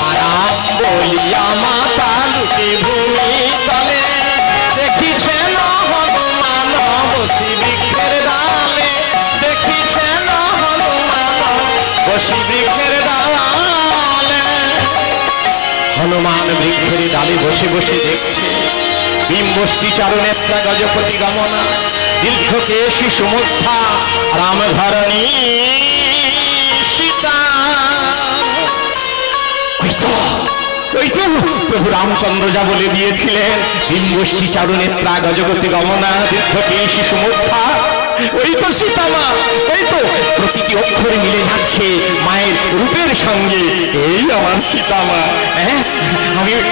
হারাম বলিয়া মাতা লুকে ভূমি তলে। দেখিছেন হনুমান বসি বৃক্ষের ডালে, দেখিছেন হনুমান বসি বৃক্ষের ডালে। হনুমান বৃক্ষের ডালে বসে বসে দেখছে, বিম্বষ্টি চারুনেত্রা গজপতি গমনা, দীর্ঘকেশী সুমুখা রামধরণী সীতা। ওই তো প্রভু রামচন্দ্র যা বলে দিয়েছিলেন, বিম্বষ্টি চারুনেত্রা গজপতি গমনা দীর্ঘকেশী সুমুখা, ওই তো সীতা মা, ওই তো প্রতিটি অক্ষরে মিলে যাচ্ছে মায়ের রূপের সঙ্গে। এই আমার সীতা মা।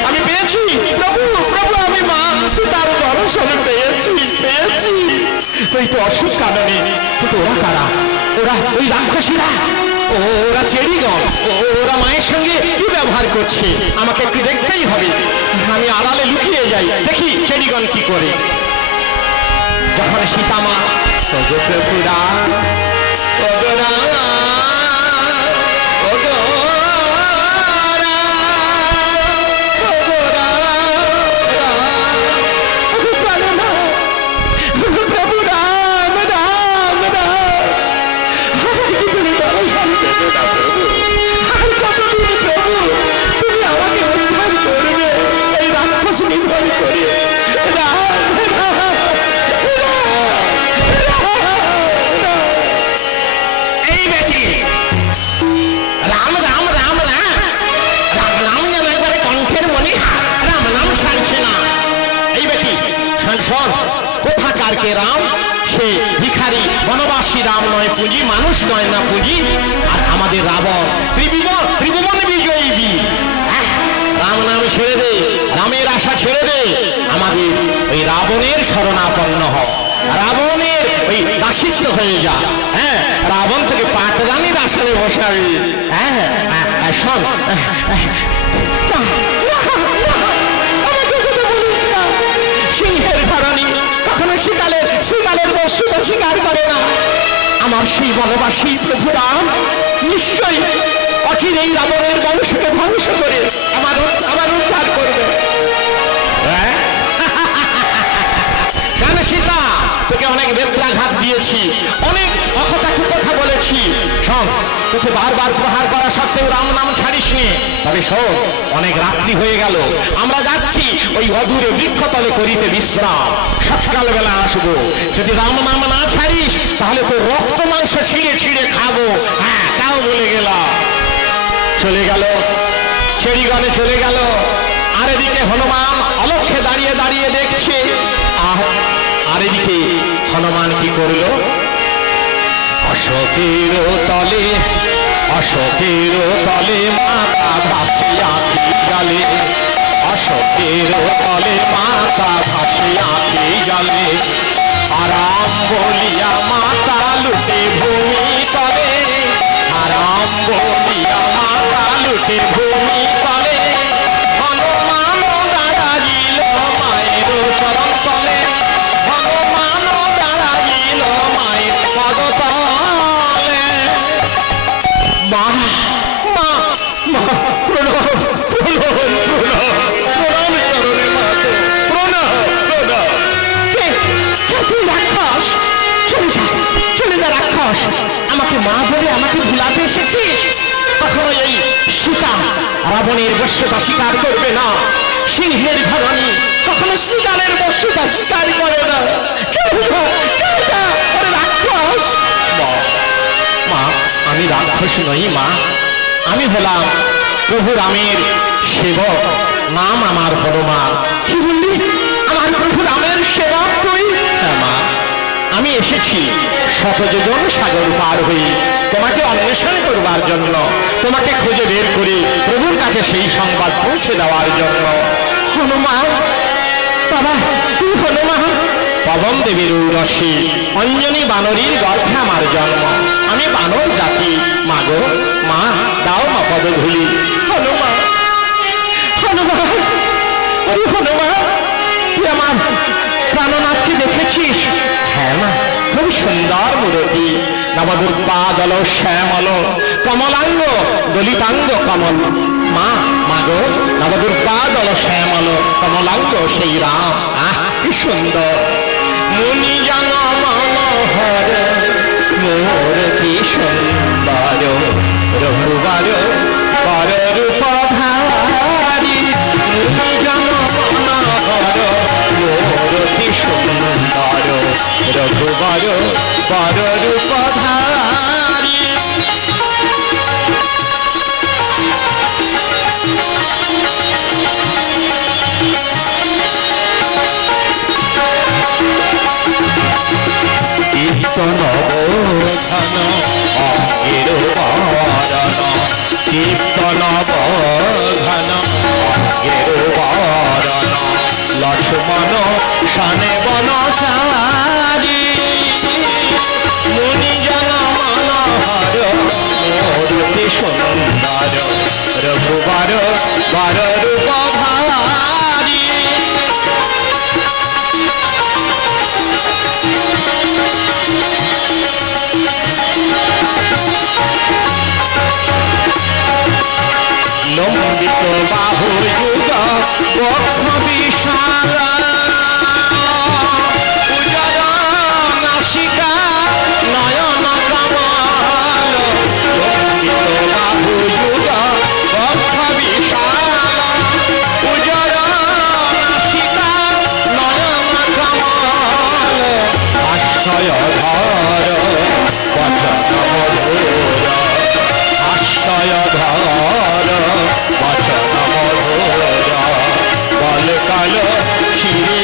আমি পেয়েছি প্রভু, প্রভু আমি মা সীতার দর্শন পেয়েছি। ওই তো অশোক কাননে, কিন্তু ওরা কারা? ওরা ওই রাক্ষসীরা, ওরা চেড়িগণ, ওরা মায়ের সঙ্গে কি ব্যবহার করছে আমাকে একটু দেখতেই হবে। আমি আড়ালে লুকিয়ে যাই, দেখি চেড়িগণ কি করে। যখন সীতা মা প্রভুরা কোথাকার কে রাম? সে ভিখারি বনবাসী রাম নয় পুঁজি, মানুষ নয় না পুঁজি। আর আমাদের রাবণ ত্রিভুবন বিজয়ী বীর। রাম নাম ছেড়ে দে, রামের আশা ছেড়ে দে, আমাদের ওই রাবণের শরণাপন্ন হ, রাবণের ওই দাসিত্ব হয়ে যা। হ্যাঁ, রাবণ থেকে পাটরানির আসলে বসাবি। হ্যাঁ শোন, সিংহের ঘরানি কখনো শিকালের বস্তুটা স্বীকার করে না। আমার সেই বনবাসী প্রভু রাম নিশ্চয়ই অচিরেই রাবণের বংশকে ধ্বংস করে আমার উদ্ধার করবে। কেন সীতা, তোকে অনেক বেত্রাঘাত দিয়েছি, অনেক অকথাকু কথা বলেছি, শোন তোকে বারবার প্রহার করা সত্ত্বেও রাম নাম ছাড়িস নি। তবে শোন, অনেক রাত্রি হয়ে গেল, আমরা যাচ্ছি ওই অদূরে বৃক্ষতলে করিতে বিশ্রাম। সকালবেলা আসবো, যদি রাম নাম না ছাড়িস তাহলে তো রক্ত মাংস ছিঁড়ে ছিঁড়ে খাবো। হ্যাঁ, তাও বলে গেলাম। চলে গেল, ছেড়িগণে চলে গেল। আর এদিকে হনুমান অলক্ষ্যে দাঁড়িয়ে দাঁড়িয়ে দেখছে। আর এদিকে হনুমান কি করল? অশোকের তলে মাতা ভাসিয়া গেলে, অশোকের তলে মাতা ভাসিয়া গেলে, আরাম বলিয়া মাতা লুটে ভূমি তলে, আরাম বলিয়া মাতা লুটে ভূমি তলে, হনুমান দাঁড়াইল মায়ের চরণ তলে, হনুমান দাঁড়াইল মায়ের পদতলে। মা মা মা, প্রণাম প্রণাম প্রণাম প্রণাম চরণে মাতে, প্রণাম প্রণাম। তুই রাক্ষস, চলে যা রাক্ষস। আমাকে মা বলে আমাকে ভুলাতে এসেছিস। কখনো এই সীতা রাবণের বশ্যতা স্বীকার করবে না। সিংহের ঘরানি কখনো শিকালের বশ্যতা স্বীকার করে না। রাক্ষস। মা, আমি রাক্ষস নই মা, আমি হলাম প্রভু রামের সেবক, নাম আমার হনুমান। কি বললি? আমার প্রভু রামের সেবক তুই? হ্যাঁ মা, আমি এসেছি শতযোজন সাগর পার হয়ে তোমাকে অন্বেষণ করবার জন্য, তোমাকে খুঁজে বের করে প্রভুর কাছে সেই সংবাদ পৌঁছে দেওয়ার জন্য। হনুমান বাবা, তুই হনুমান? পবন দেবীর ঔরসী অঞ্জনী বানরীর গর্ভে আমার জন্ম, আমি বানর জাতি। মাগো মা, দাও মা পদধূলি। হনুমান হনুমান, ওরে হনুমান, তুই আমার প্রাণনাথকে দেখেছিস? হ্যাঁ মা, খুব সুন্দর মূরতি, নবদুর্পাদল শ্যামল কমলাঙ্গ দলিতাঙ্গ কমল। মা মাগো, নবদুর্পাদল শ্যামল কমলাঙ্গ সেই রাম। কি সুন্দর মুনি জন মনোহর, মূরতি সুন্দর, রঘুবর বর রূপ ধারী, মুনি জন মনোহর, মূরতি সুন্দর, রঘুবর বর রূপ ধারী। কীর্তন বোধন অঙ্গের বরণ, কীর্তন বোধন অঙ্গের বরণ, লক্ষ্মণ শানে বনচারী, মুনি জন মনোহর, মূরতি সুন্দর, রঘুবর বর রূপ ধারী। লম্বিত বাহু যুগ বক্ষ বিশাল, উজয় নাসিকা নয়ন কমল, লম্বিত বাহু যুগ বক্ষ বিশাল, উজয় নাসিকা নয়ন কমল, আশ্রয় ধর বচন মধুর, আশ্রয় ধর বচন মধুর, বল কাল ক্ষীরে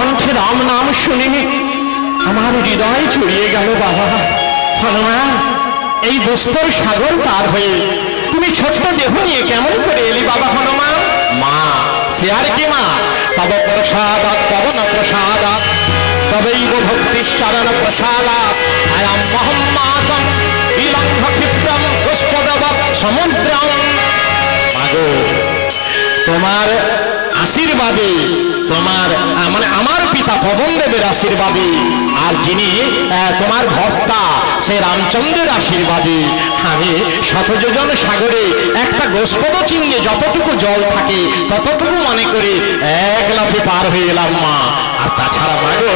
কণ্ঠে রাম নাম শুনে আমার হৃদয় জুড়িয়ে গেল বাবা। হনুমান, এই দুস্তর সাগর পার হয়ে তুমি ছোট্ট দেহ নিয়ে কেমন করে এলি বাবা হনুমান? মা, সে আর কি মা, তব প্রসাদাৎ পবন প্রসাদাৎ তবৈব ভক্তিশ্চরণ প্রসাদাৎ আয়াম মোহাম্মদম বিলঙ্ঘ ক্ষিপ্রম পুষ্পদবৎ সমুদ্রম। মাগো, তোমার আশীর্বাদে, তোমার মানে আমার পিতা পবন দেবের আশীর্বাদে, আর যিনি তোমার ভর্তা সে রামচন্দ্রের আশীর্বাদে আমি শতযোজন সাগরে একটা গোষ্পদ চিহ্নে যতটুকু জল থাকে ততটুকু মনে করে এক লাফে পার হয়ে এলাম মা। আর তাছাড়া মাগো,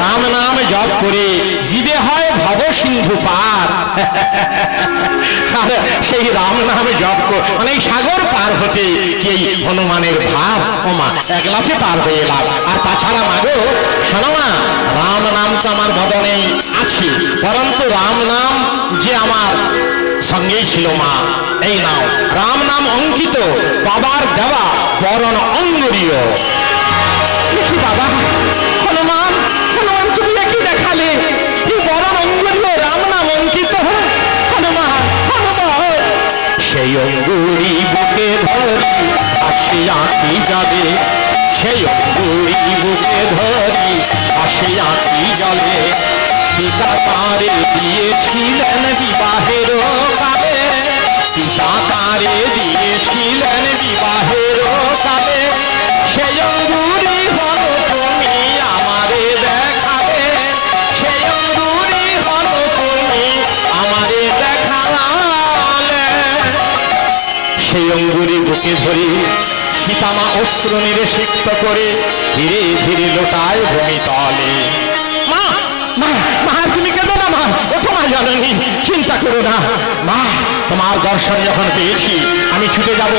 রাম নাম জপ করে জিবে হয় ভব সিন্ধু পার। আর সেই রাম নামে জপ মানে এই সাগর পার হতে কি এই হনুমানের ভাব, ও মা এক লাফে পার হয়ে এলাম। আর তাছাড়া মাগো শোনো মা, রাম নাম তো আমার বদনেই আছে, পরন্তু রাম নাম যে আমার সঙ্গেই ছিল মা, এই নাও রাম নাম অঙ্কিত বাবার দেওয়া বরণ অঙ্গুরীয়। দেখি বাবা হনুমান, হনুমান তুমি কি দেখালে? এই বরণ অঙ্গুরীয় রাম নাম অঙ্কিত। হনুমান, হনুমান সেই অঙ্গুরি বুকে ধরি আসিয়া কি যাবে, সেই অঙ্গুরি বুকে ধরি আসিয়া কি জলে, পিতা তারে দিয়েছিলেন বিবাহের কালে, পিতা তারে দিয়েছিলেন বিবাহের কালে, সেই অঙ্গুরি হলো তুমি আমারে দেখাবে, সেই অঙ্গুরি হলো তুমি আমারে দেখালে। সেই অঙ্গুরি বুকে ধরে সীতামা অস্ত্র নিরসিক্ত করে ধীরে ধীরে লোটায় ভূমি তলে। মা, মা, মা তুমি কেঁদো না মা, ওঠো মা জননী, চিন্তা করো না মা, তোমার দর্শন যখন পেয়েছি আমি ছুটে যাব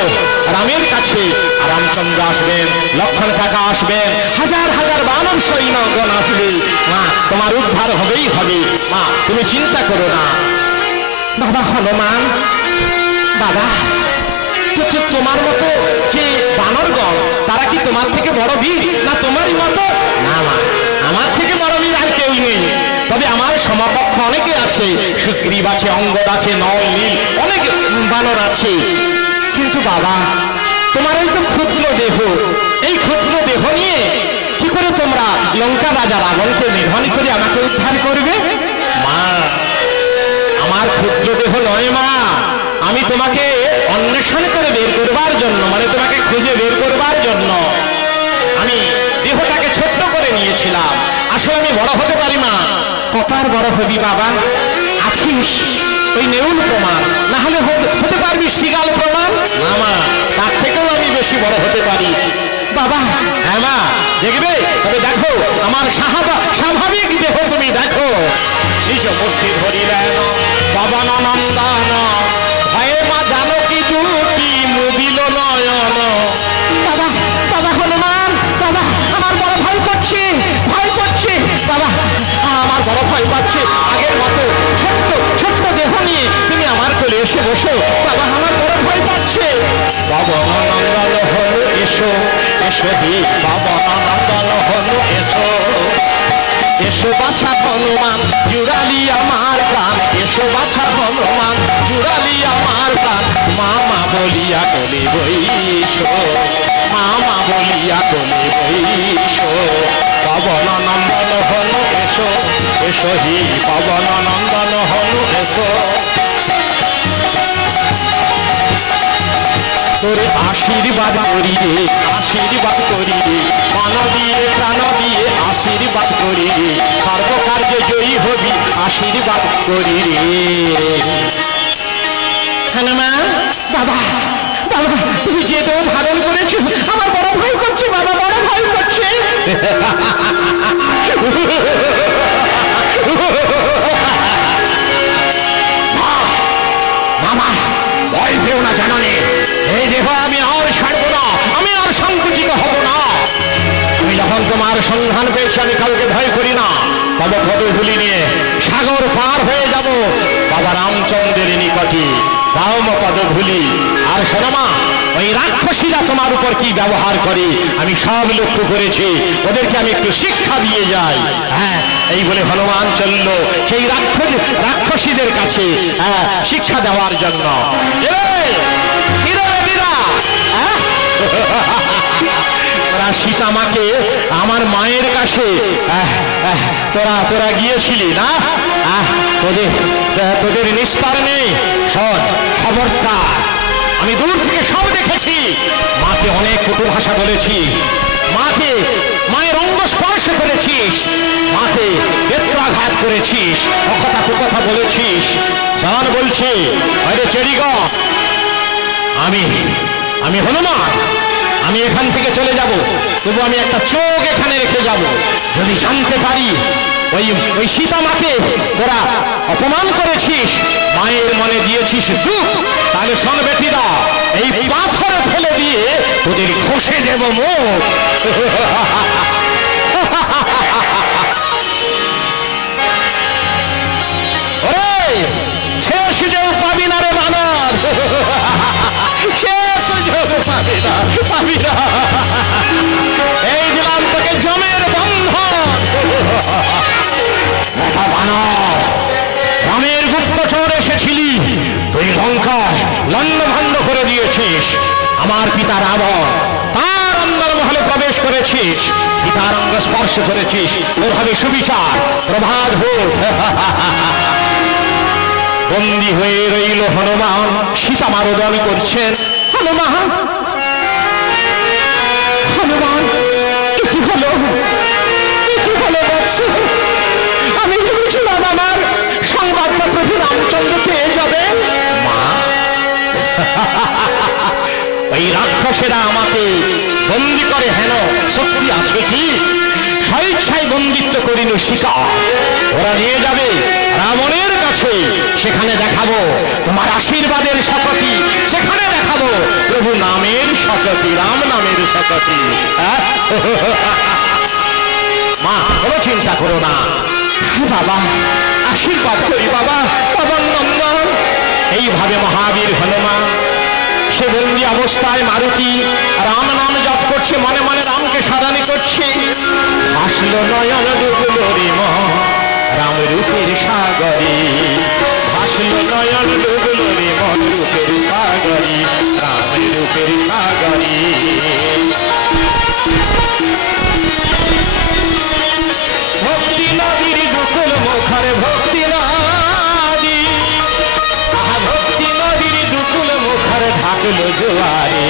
রামের কাছে। রামচন্দ্র আসবেন, লক্ষণ কাকা আসবেন, হাজার হাজার বানর সৈন্যগণ আসবে, মা তোমার উদ্ধার হবেই হবে, মা তুমি চিন্তা করো না। বাবা হনুমান, বাবা তোমার মতো যে বানরগণ তারা কি তোমার থেকে বড় বীর, না তোমারই মতো? না মা, আমার থেকে বড় বীর আর কেউ নেই, তবে আমার সমকক্ষ অনেকে আছে, সুগ্রীব আছে, অঙ্গদ আছে, নল নীল অনেক বানর আছে, কিন্তু বাবা তোমার এই তো ক্ষুদ্র দেহ, এই ক্ষুদ্র দেহ নিয়ে কি করে তোমরা লঙ্কা রাজা রাবণকে নিধন করে আমাকে উদ্ধার করবে? মা, আমার ক্ষুদ্র দেহ নয় মা, আমি তোমাকে অন্বেষণ করে বের করবার জন্য, মানে তোমাকে খুঁজে বের করবার জন্য আমি দেহটাকে ছোট্ট করে নিয়েছিলাম। আসলে আমি বড় হতে পারি মা। কত আর বড় হবি বাবা? আছিস ওই নেউল প্রমাণ, না হলে হতে পারবি শিগাল প্রমাণ। না মা, তার থেকেও আমি বেশি বড় হতে পারি বাবা। হ্যাঁ মা, দেখবে, তবে দেখো আমার স্বাভাবিক দেহ তুমি দেখো। নিজ মূর্তি ধরিলেন পবন নন্দন, ভয়ে মা জানকী দুটি মুদিল নয়ন। বাবা, বাবা হনুমান, বাবা আমার বড় ভয় করছে, ভয় করছে বাবা, আমার বড় ভয় পাচ্ছে। আগের মতো ছোট্ট ছোট্ট দেহ নিয়ে তুমি আমার কোলে এসে বসো বাবা, আমার বড় ভয় পাচ্ছে। পবন নন্দন হলো এসো, এসো হে পবন নন্দন হলো এসো, এসো বাছা হনুমান জুড়ালি আমার প্রাণ, এসো বাছা হনুমান জুড়ালি আমার প্রাণ। মামা বলিয়া কোলে বইসো, মামা বলিয়া কোলে বইসো। পবন নন্দন হলো এসো, এসো হি পবন নন্দন হলো এসো। তোরে আশীর্বাদ করি রে, আশীর্বাদ করি রে, মন দিয়ে প্রাণ দিয়ে আশীর্বাদ করি রে, সর্বকার্যে জয়ী হবি আশীর্বাদ করি রে। হনুমান, বাবা, বাবা তুমি যে দেহ ধারণ করেছো আমার বড় ভয় করছে বাবা, বড় ভয় করছে। বাবা ভয় পেও না জাননি, এই দেহ আমি আর ছাড়বো না, আমি আর সংকুচিত হব না। আমি যখন তোমার সন্ধান পেয়েছি আমি কাউকে ভয় করি না, তবে পদধূলি নিয়ে সাগর পার হয়ে যাব বাবা রামচন্দ্রের নিকটে। রাম পদধূলি। আর শোনো মা, ওই রাক্ষসীরা তোমার উপর কি ব্যবহার করে আমি সব লক্ষ্য করেছি, ওদেরকে আমি একটু শিক্ষা দিয়ে যাই। হ্যাঁ, এই বলে হনুমান চলল সেই রাক্ষসীদের কাছে শিক্ষা দেওয়ার জন্য। সীতা মাকে আমার মায়ের কাছে তোরা গিয়েছিলি না, তোদের নিস্তার নেই, সব খবরদার। আমি দূর থেকে সব দেখেছি, মাকে অনেক কটু ভাষা বলেছি, মায়ের অঙ্গ স্পর্শ করেছিস, মাকে বেত্রাঘাত করেছিস, অকথা কুকথা বলেছিস। জান বলছে আরে চেরিগণ, আমি হনুমান, আমি এখান থেকে চলে যাব, তবু আমি একটা চোখ এখানে রেখে যাব। যদি জানতে পারি ওই সীতা মাকে তোরা অপমান করেছিস, মায়ের মনে দিয়েছিস দুঃখ, তাহলে শোন বেটিরা, এই পাথরে ফেলে দিয়ে তোদের ঘষে দেব মুখ। সে সুযোগ পাবি না রে বানর, সে সুযোগ পাবি না, পাবি না। এই দিলাম তোকে জমের বন্ধন। বানর, রামের গুপ্তচর এসেছিলি, তুই লঙ্কায় লন্ডভন্ড করে দিয়েছিস। আমার পিতা রাবণ, তার অন্দর মহলে প্রবেশ করেছিস, পিতার অঙ্গ স্পর্শ করেছিস, তোর হবে সুবিচার। প্রভাত হোক। বন্দী হয়ে রইল হনুমান, সীতা মারোদন করছেন। হনুমান, হনুমান, কি হলো, কি হলো বৎস? আমি ভেবেছিলাম আমার সংবাদটা প্রভু রামচন্দ্র পেয়ে যাবে। মা, ওই রাক্ষসেরা আমাকে বন্দি করে, হেন শক্তি আছে কি? স্বেচ্ছায় বন্দিত্ব করিল শিকার, ওরা নিয়ে যাবে রাবণের কাছে, সেখানে দেখাবো তোমার আশীর্বাদের শক্তি, সেখানে দেখাবো প্রভু নামের শক্তি, রাম নামের শক্তি। মা, কোনো চিন্তা করো না, বাবা আশীর্বাদ করি, বাবা বাবা নন্দন। এইভাবে মহাবীর হনুমান সে বন্দি অবস্থায় মারুতি রাম নাম জপ করছে, মনে মনে রামকে স্মরণ করছে। আসলো নয়ন ডুবলো রে মন রাম রূপের সাগরে, ভাসলো নয়ন ডুবলো রে মন রূপের সাগরে, রাম রূপের সাগরে। ভক্তি নদীর দুকুল মুখরে, ভক্তি নদী, ভক্তি নদীর দুকুল মুখরে ঢাকলো জোয়ারে।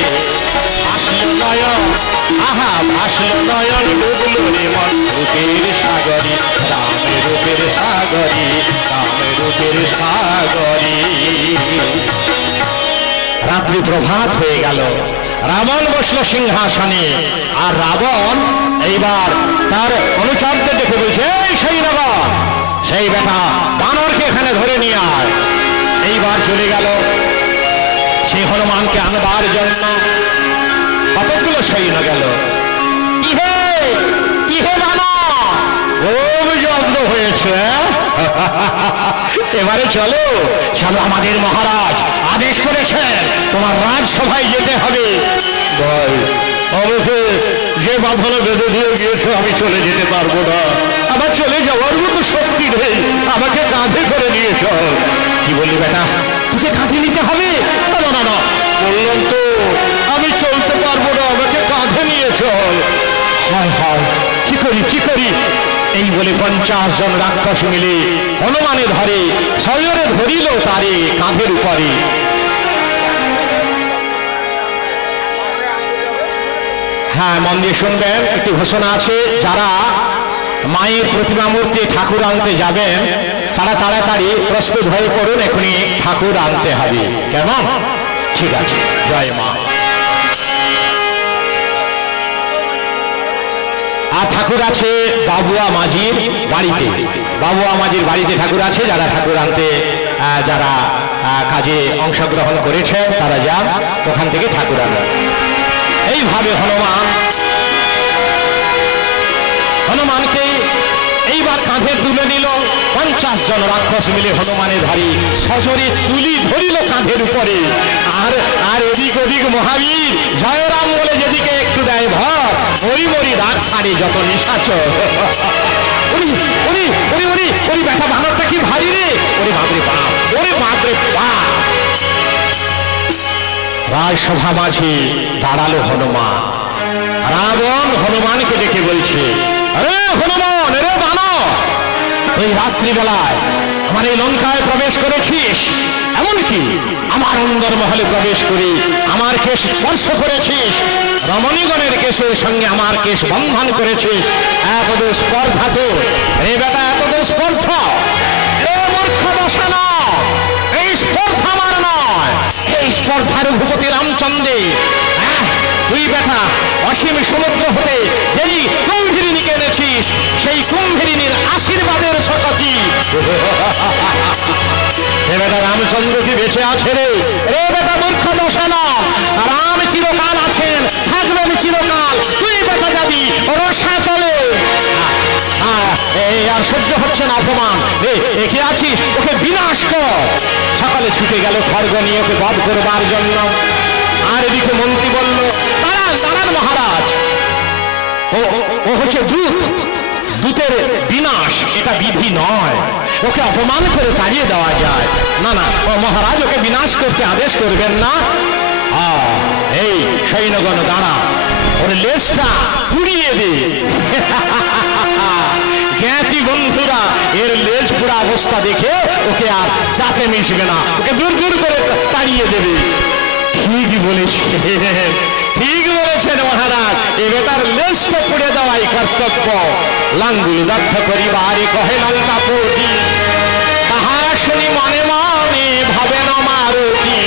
আসলো নয়ন, ভাসলো নয়ন ডুবলো রে মন রূপের সাগরে, রাম রূপের সাগরে, রাম রূপের সাগরে। রাত্রি প্রভাত হয়ে গেল, রাবণ বসলো সিংহাসনে, আর রাবণ এইবার তার অনুচরদের দেখে বলছে, সেই রাবণ, সেই বেটা বানরকে এখানে ধরে নিয়ে আয়। এইবার চলে গেল সেই হনুমানকে আনবার জন্য। কতগুলো সৈন্য গেল, ইহে ইহে বানর, খুব যত্ন হয়েছে। এবারে চলো, চলো, আমাদের মহারাজ আদেশ করেছেন তোমার রাজসভায় যেতে হবে। ভাই, আমাকে যে বাঁধনে বেঁধে দিয়ে গিয়েছো আমি চলে যেতে পারবো না, আমার চলে যাওয়ার মতো শক্তি নেই, আমাকে কাঁধে করে নিয়ে চল। কি বললি বেটা, তোকে কাঁধে নিতে হবে? না না না, বললাম তো আমি চলতে পারবো না, আমাকে কাঁধে নিয়ে চল। হায় হায়, কি করি কি করি? এই বলে 50 জন রাক্ষস মিলে হনুমানের ধরে সজরে ধরিল তারে কাঁধের উপরে। হ্যাঁ, মন দিয়ে শুনবেন, একটি ঘোষণা আছে, যারা মায়ের প্রতিমা মূর্তি ঠাকুর আনতে যাবেন তারা তাড়াতাড়ি প্রস্তুত হয়ে পড়ুন, এখনই ঠাকুর আনতে হবে, কেমন? ঠিক আছে, জয় মা। আর ঠাকুর আছে বাবুয়া মাঝির বাড়িতে, বাবুয়া মাঝির বাড়িতে ঠাকুর আছে। যারা ঠাকুর আনতে যারা কাজে অংশগ্রহণ করেছে তারা যান, ওখান থেকে ঠাকুর আনেন। এইভাবে হনুমানকে এইবার কাঁধে তুলে নিল 50 জন রাক্ষস মিলে হনুমানের ধারী সজরে তুলি ধরিল কাঁধের উপরে। আর আর এদিক ওদিক মহাবীর জয়রাম বলে যেদিকে একটু দেয় ভর, ওই মরি রাগ ছাড়ে যত নিশাচর। ওরে ওরে ওরে ওরে ওরে ব্যাটা বানরটা কি ভারী রে, ওরে বাপরে বাপ, ওরে বাপরে বাপ। রাজসভা মাঝে দাঁড়ালো হনুমান। রাবণ হনুমানকে দেখে বলছে, আরে হনুমান, রে বানর, তুই রাত্রিবেলায় আমার এই লঙ্কায় প্রবেশ করেছিস, এমনকি আমার অন্দরমহলে প্রবেশ করে আমার কেশ স্পর্শ করেছিস, রমণীগণের কেশের সঙ্গে আমার কেশ বন্ধন করেছিস। এত স্পর্ধা তো রে বেটা, এত স্পর্ধা, এ মূর্খ দশানা, এই স্পর্ধা আমার নয়, এই স্পর্ধার ভূপতি রামচন্দ্রে। তুই বেটা অসীম সমুদ্র হতে যেই কুম্ভীরিণীকে এনেছিস, সেই কুম্ভীরিণীর আশীর্বাদের শতী সে বেটা রামচন্দ্র কি বেঁচে আছে রে? রে বেটা মূর্খ দশানা, রাম চিরকাল আছেন, থাকবেন চিরকাল, তুই বেটা যাবি রসা চলে। এই আর সহ্য হচ্ছে না অপমান রে, একে আছিস, ওকে বিনাশ কর। সকালে ছুটে গেল খড়গ নিয়ে ওকে বধ করবার জন্য। আর এদিকে মন্ত্রী বলল, দাঁড়ান দাঁড়ান মহারাজ, ও হচ্ছে দূত, দূতের বিনাশ এটা বিধি নয়, ওকে অপমান করে তাড়িয়ে দেওয়া যায় না। না ও মহারাজ, ওকে বিনাশ করতে আদেশ করবেন না। এই সৈন্যগণ দাঁড়া, ওর লেজটা পুড়িয়ে দে। জ্ঞাতি বন্ধুরা এর লেজ পুরা অবস্থা দেখে ওকে আর চাতে মিশবে না, ওকে দূর দূর করে তাড়িয়ে দেবে। ঠিক বলেছে, ঠিক বলেছেন মহারাজ, এ বেটার লেজটা পুড়ে দেওয়াই কর্তব্য। লাঙ্গুল দগ্ধ করিবারে কহে লঙ্কাপতি, তাহা শুনি মনে মনে ভাবে না মারুতি।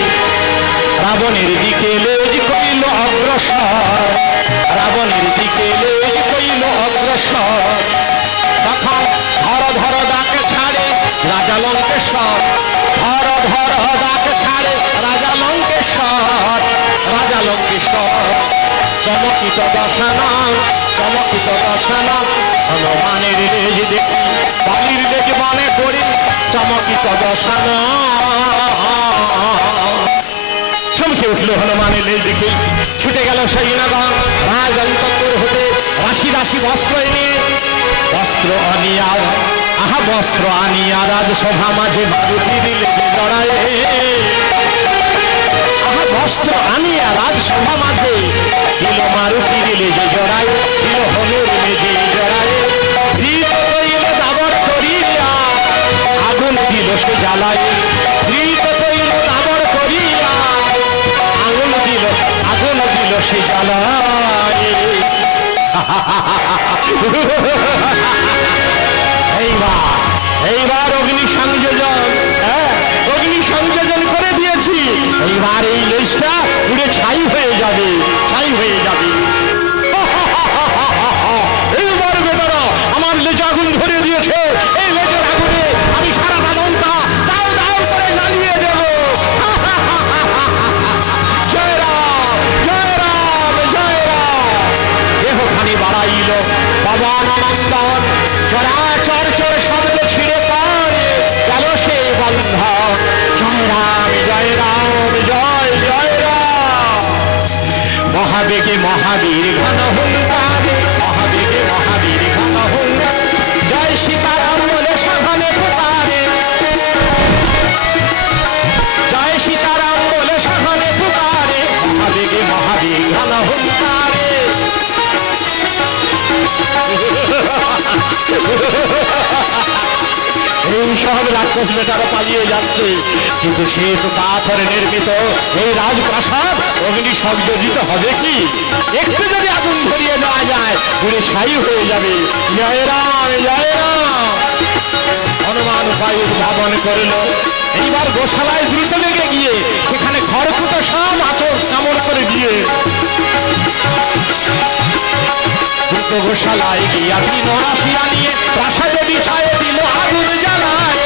রাবণের দিকে লেজ কইল অগ্রসর, রাবণের দিকে লেজ কইল অগ্রসর। তখন ধর ধর ডাক ছাড়ে রাজা লঙ্কেশ্বর, ধর ধর ডাক ছাড়ে রাজা লঙ্কেশ্বর। রাজা লঙ্কেশ্বর চমকিত দশানা, চমকিত দশানা, হনুমানের লেজ দেখি বালির লেজ মনে করি, চমকিত দশানা। চমকে উঠল হনুমানের লেজ দেখি, ছুটে গেল সৈন্যগণ রাজ অন্তঃপুর হতে রাশি রাশি বস্ত্র এনে, বস্ত্র আনিয়া, আহা বস্ত্র আনিয়া রাজসভা মাঝে মারুতির লেজে জড়ায়। আহা বস্ত্র আনিয়া রাজসভা মাঝে দিল মারুতির লেজে জড়ায়, দিল হনুর লেজে জড়ায়। ধৃত তৈল দাবর করিয়া আগুন দিল সে জ্বালায়, ধৃত তৈল দাবর করিয়া আগুন দিল সে জ্বালায়। এইবার অগ্নি সংযোজন, অগ্নি সংযোজন করে দিয়েছি। এইবার এই লেজটা পুড়ে ছাই হয়ে যাবে, ছাই হয়ে যাবে। এইবার বেটারা আমার লেজে আগুন ধরে দিয়েছে, এই লেজের আগুনে আমি সারা বাদনটা দাও দাও করে জ্বালিয়ে দেব। জয় রাম জয় রাম জয় রাম। দেহখানি বাড়াইল পবন নন্দন, চরাচর চর শব্দ ছিঁড়ে পড়ে গেল সে বন্ধন। জয় রাম জয় রাম জয় জয় রাম। মহাবেগে মহাবীর ঘন হুঙ্কারে, মহাবেগে মহাবীর ঘন হুঙ্কারে, জয় সীতারাম বলে সঘনে পুকারে, জয় সীতারাম বলে সঘনে পুকারে। মহাবেগে মহাবীর ঘন হুঙ্কারে। এই সব রাক্ষস বেটারা পালিয়ে যাচ্ছে, কিন্তু সে তো পাথরে নির্মিত এই রাজপ্রাসাদ অগ্নি সংযোজিত হবে কি? একটু যদি আগুন ধরিয়ে দেওয়া যায় পুরে ছাই হয়ে যাবে। জয় রাম জয় রাম। হনুমান উপায় উদ্ভাবন করল। এইবার গোশালায় দ্রুত লেগে গিয়ে সেখানে খড়কুটো সব আচর কামড় করে দিয়ে দ্রুত গোশালায় গিয়া তিনি নরাশিয়া নিয়ে প্রাসাদে বিছায়ে দিল আগুন জ্বালায়।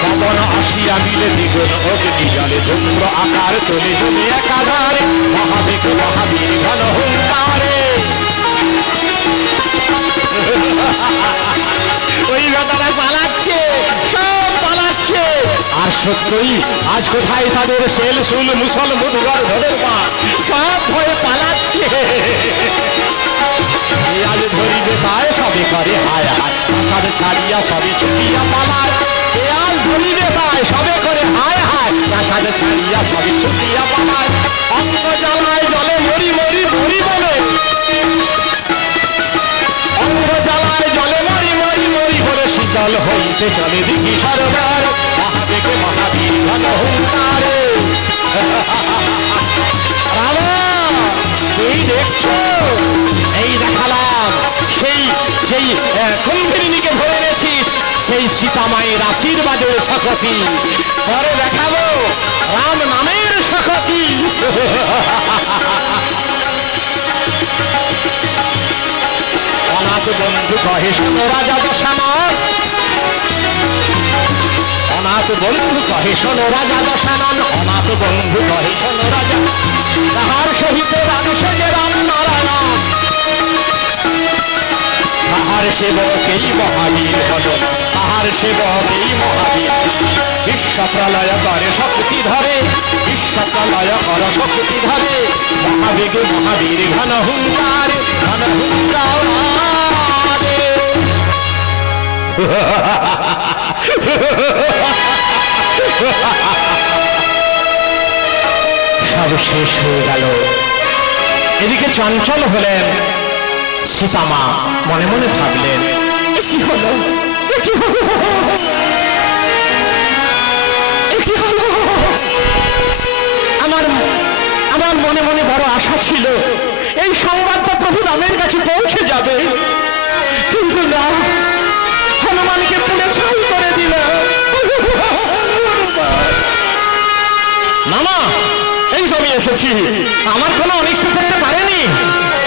পবন আসিয়া মিলে দ্বিগুণ অগ্নি জলে ধূম্র আকার তোলে জমে একাধারে। মহাবেগে মহাবীর ঘন হুঙ্কারে। সত্যই আজ কোথায় তাদের সেল সুল মুসল মুদগর ধরের মা সব ভয়ে পালাচ্ছে। আজ ধরিবে তাই সবে করে হায় হায়, প্রাসাদ ছাড়িয়া সবে ছুটিয়া পালায়। আজ ধরিবে তাই সবে করে হায় হায়, প্রাসাদ ছাড়িয়া সবে ছুটিয়া পালায়। অঙ্গ জ্বালায় জলে মরি মরি মরি বলে, অঙ্গ জ্বালায় জলে মরি মরি মরি বলে, শীতল হইতে চলে দিঘি সরোবর, মহাবেগে মহাবীর ঘন হুঙ্কারে। তুই দেখছো, এই দেখালাম সেই সেই কুম্ভিনীকে ধরে এনেছিস, সেই সীতামায়ের আশীর্বাদের শক্তি। পরে দেখাবো রাম নামের শক্তি। অনাথ বন্ধু কহে শোনো রাজা দশানন, অনাথ বন্ধু কহে শোনো রাজা দশানন, অনাথ বন্ধু কহে শোনো রাজা, তাহার সহিত মানুষে যে রাম নারায়ণ, তাহার সেবকেই মহাবীর হল, তাহার সেবকেই মহাবীর। বিশ্ব প্রলয় করে শক্তি ধরে, বিশ্ব প্রলয় কর শক্তি ধরে, মহাবেগে মহাবীর ঘন হুঙ্কার, ঘন হুঙ্কার। সব শেষ হয়ে গেল। এদিকে চঞ্চল হলেন সীতামা, মনে মনে ভাবলেন কি হলো, কি হলো, কি হলো। আমার আমার মনে মনে বড় আশা ছিল এই সংবাদটা প্রভু রামের কাছে পৌঁছে যাবে, কিন্তু না, হনুমানকে পুড়ে ছাই করে দিল। মামা এই জমি এসেছি, আমার কোনো অনিষ্ট করতে পারেনি,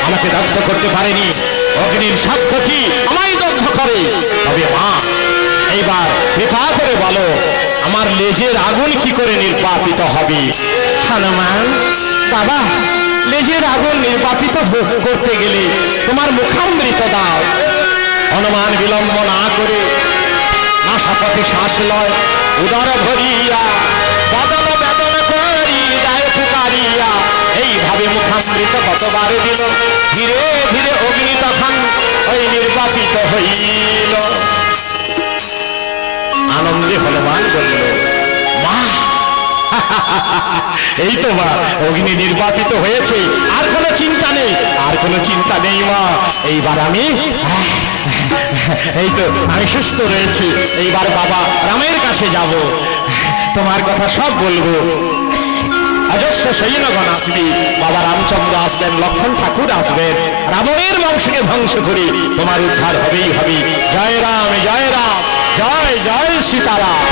আমাকে দগ্ধ করতে পারেনি, অগ্নির সাধ্য কি আমায় দগ্ধ করে। তবে মা এইবার কৃপা করে বলো আমার লেজের আগুন কি করে নির্বাপিত হবে। হনুমান বাবা, লেজের আগুন নির্বাপিত করতে গেলে তোমার মুখামৃত দাও। হনুমান বিলম্ব না করে নাসাপথে শ্বাস লয়, উদর ভরিয়া বদন বেদন করি যায় পুকারিয়া, এইভাবে মুখামৃত কতবার দিল। ধীরে ধীরে অগ্নি তখন ওই নির্বাপিত হইল। আনন্দে হনুমান বলল মা, এই তো মা অগ্নি নির্বাপিত হয়েছে, আর কোনো চিন্তা নেই, আর কোনো চিন্তা নেই মা। এইবার আমি এই তো আমি সুস্থ রয়েছি, এইবার বাবা রামের কাছে যাব, তোমার কথা সব বলবো। অজস্র সৈন্যগণ আসবে, বাবা রামচন্দ্র আসবেন, লক্ষ্মণ ঠাকুর আসবেন, রাবণের বংশকে ধ্বংস করে তোমার উদ্ধার হবেই হবে। জয় রাম, জয় রাম, জয় জয় সীতারাম।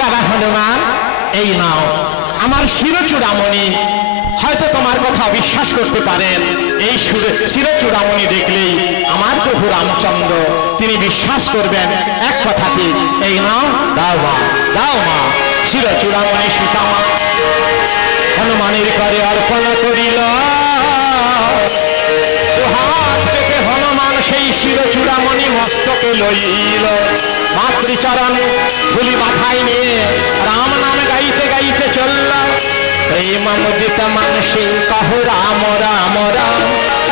দাদা হনুমান, এই নাও আমার শিরচূড়ামণি। হয়তো তোমার কথা বিশ্বাস করতে পারেন, এই শিরচূড়ামণি দেখলেই আমার প্রভু রামচন্দ্র তিনি বিশ্বাস করবেন এক কথাতে। এই নাও, দাও মা, দাও মা শিরচূড়ামণি। সীতামা হনুমানের করে অর্পণ করিল, হাত পেতে হনুমান সেই শিরচূড়ামণি মস্তকে লইল। মাতৃচরণ ধুলি মাথায় নিয়ে রাম নাম গাইতে গাইতে চলল। প্রেম মুদিত মানসে কহো রাম রাম রাম,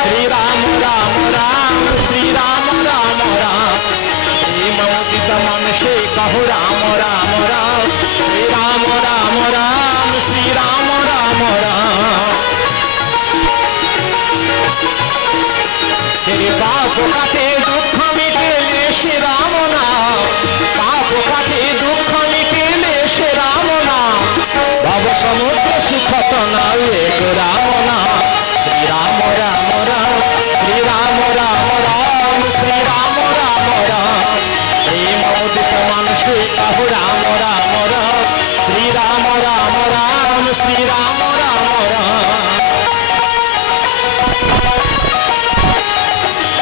শ্রী রাম রাম রাম, শ্রী রাম রাম রাম। প্রেম মুদিত মানসে কহো রাম রাম রাম, শ্রী রাম রাম রাম, শ্রী রাম রাম রাম। तेरे पाप काटे दुख मिटेले श्री राम नाम, पाप काटे दुख मिटेले श्री राम नाम। भव समुद्र सुखत नाव एक राम नाम, श्री राम राम राम, श्री राम राम राम, श्री राम राम राम। प्रेम उदित मानसे कहो राम राम राम, श्री राम राम राम, श्री राम राम राम।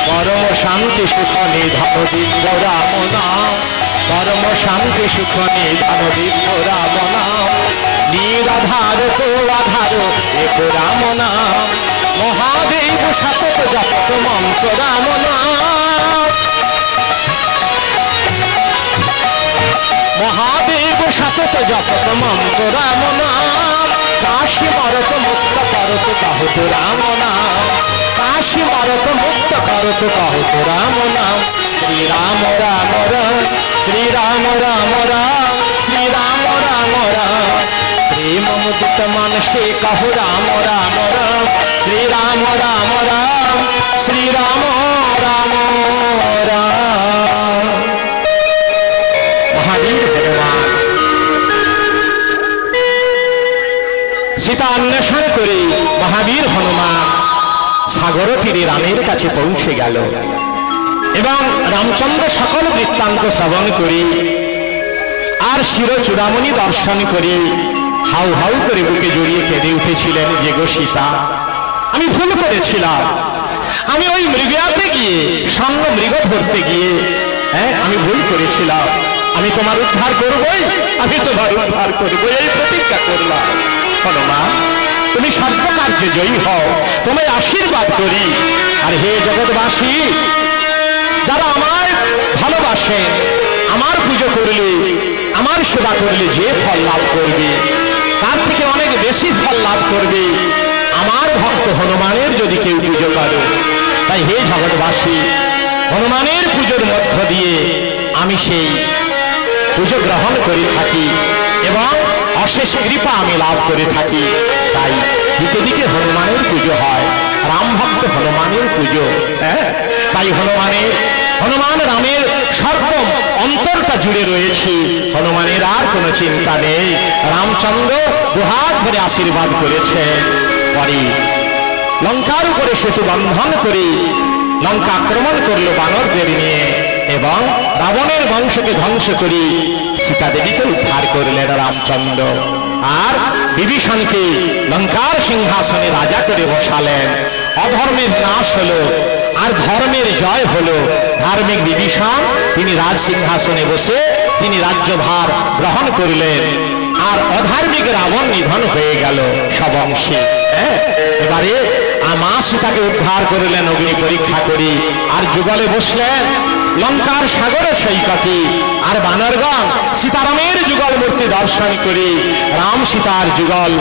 परम शांति सुख निधान दिव्य राम नाम, परम शांति सुख निधान दिव्य राम नाम। निराधार तो आधार एक राम नाम, महादेव शपथ जपत मंत्र राम नाम। মহাদেব সতত জপত মন্ত্র রাম নাম, কাশী মরত মুক্ত করত কহত রাম নাম, কাশী মরত মুক্ত করত কহত রাম নাম। শ্রীরাম রাম রাম, শ্রীরাম রাম রাম, শ্রীরাম রাম রাম, প্রেম মুদিত मन से कहो राम राम राम, श्रीराम राम राम, श्रीराम राम राम। महावीर भगवान सीता अन्वेषण करे महावीर हनुमान सागर तीरे रामेर काछे पौঁছে গেল এবং রামচন্দ্র সকল বৃত্তান্ত শ্রবণ করে আর শির চূড়ামণি দর্শন করে হাউ হাউ করে বুকে জড়িয়ে কেঁদে উঠেছিলেন, যে গো সীতা আমি ভুল করেছিলাম, আমি ওই মৃগয়াতে গিয়ে স্বর্ণ মৃগ ধরতে গিয়ে আমি ভুল করেছিলাম, আমি তোমার উদ্ধার করবই, আমি তোমার উদ্ধার করবই এই প্রতিজ্ঞা করলাম। হনুমান তুমি সর্বকার্যে জয়ী হও, তোমায় আশীর্বাদ করি। আর হে জগৎবাসী, যারা আমায় ভালোবাসেন, আমার পুজো করলে, আমার সেবা করলে যে ফল লাভ করবে তার থেকে অনেক বেশি ফল লাভ করবে আমার ভক্ত হনুমানের যদি কেউ পুজো করে। তাই হে জগৎবাসী, হনুমানের পুজোর মধ্য দিয়ে আমি সেই পুজো গ্রহণ করে থাকি এবং অশেষ কৃপা আমি লাভ করে থাকি। তাই দিকে দিকে হনুমানের পুজো হয়, রাম ভক্ত হনুমানের পুজো। তাই হনুমান রামের সর্ব অন্তরটা জুড়ে রয়েছে, হনুমানের আর কোনো চিন্তা নেই। রামচন্দ্র দুহাত ধরে আশীর্বাদ করেছেন। পরে লঙ্কার উপরে সেতু বন্ধন করে লঙ্কা আক্রমণ করলো বানরদের নিয়ে এবং রাবণের বংশকে ধ্বংস করে সীতা দেবীকে উদ্ধার করলেন রামচন্দ্র। আর বিভীষণকে লঙ্কার সিংহাসনে রাজা করে বসালেন। অধর্মের নাশ হলো আর ধর্মের জয় হলো। ধার্মিক বিভীষণ তিনি রাজ সিংহাসনে বসে তিনি রাজ্যভার গ্রহণ করলেন আর অধার্মিক রাবণ নিধন হয়ে গেল সব অংশে। এবারে মা সীতাকে উদ্ধার করলেন অগ্নি পরীক্ষা করে আর যুগলে বসলেন লঙ্কার সাগরের সৈকতে। আর বানরগণ সীতারামের যুগল মূর্তি দর্শন করে রাম সীতার যুগল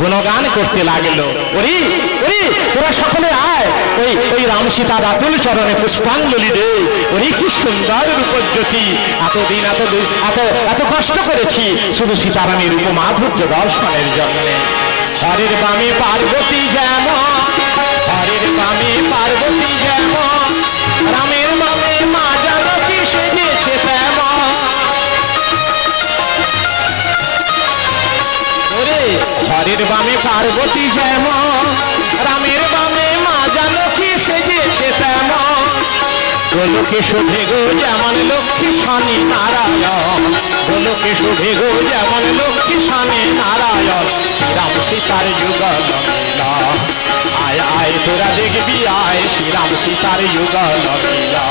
গুণগান করতে লাগলো। ওরে ওরে তোরা সকলে আয়, ওই রাম সীতার আতুল চরণে পুষ্পাঞ্জলি দে। ওরে কি সুন্দর রূপজ্যোতি, এতদিন এত কষ্ট করেছি শুধু সীতারামের রূপ মাধুর্য দর্শনের জন্য। হরের বামে পার্বতী যেমন, হরের বামে পার্বতী যেমন, রামের বামে মা জানকী সেজেছে তেমন। ওরে হরের বামে পার্বতী যেমন, রামের বামে মা জানকী সেজেছে তেমন। গোলকে শোভে গো যেমন লক্ষ্মী শনি নারায়ণ, গোলকে শোভে গো যেমন লক্ষ্মী শনি নারায়ণ। শ্রীরাম সীতার যুগল মিলা, আয় আয় তোরা দেখবি আয়, শ্রীরাম সীতার যুগল মিলা।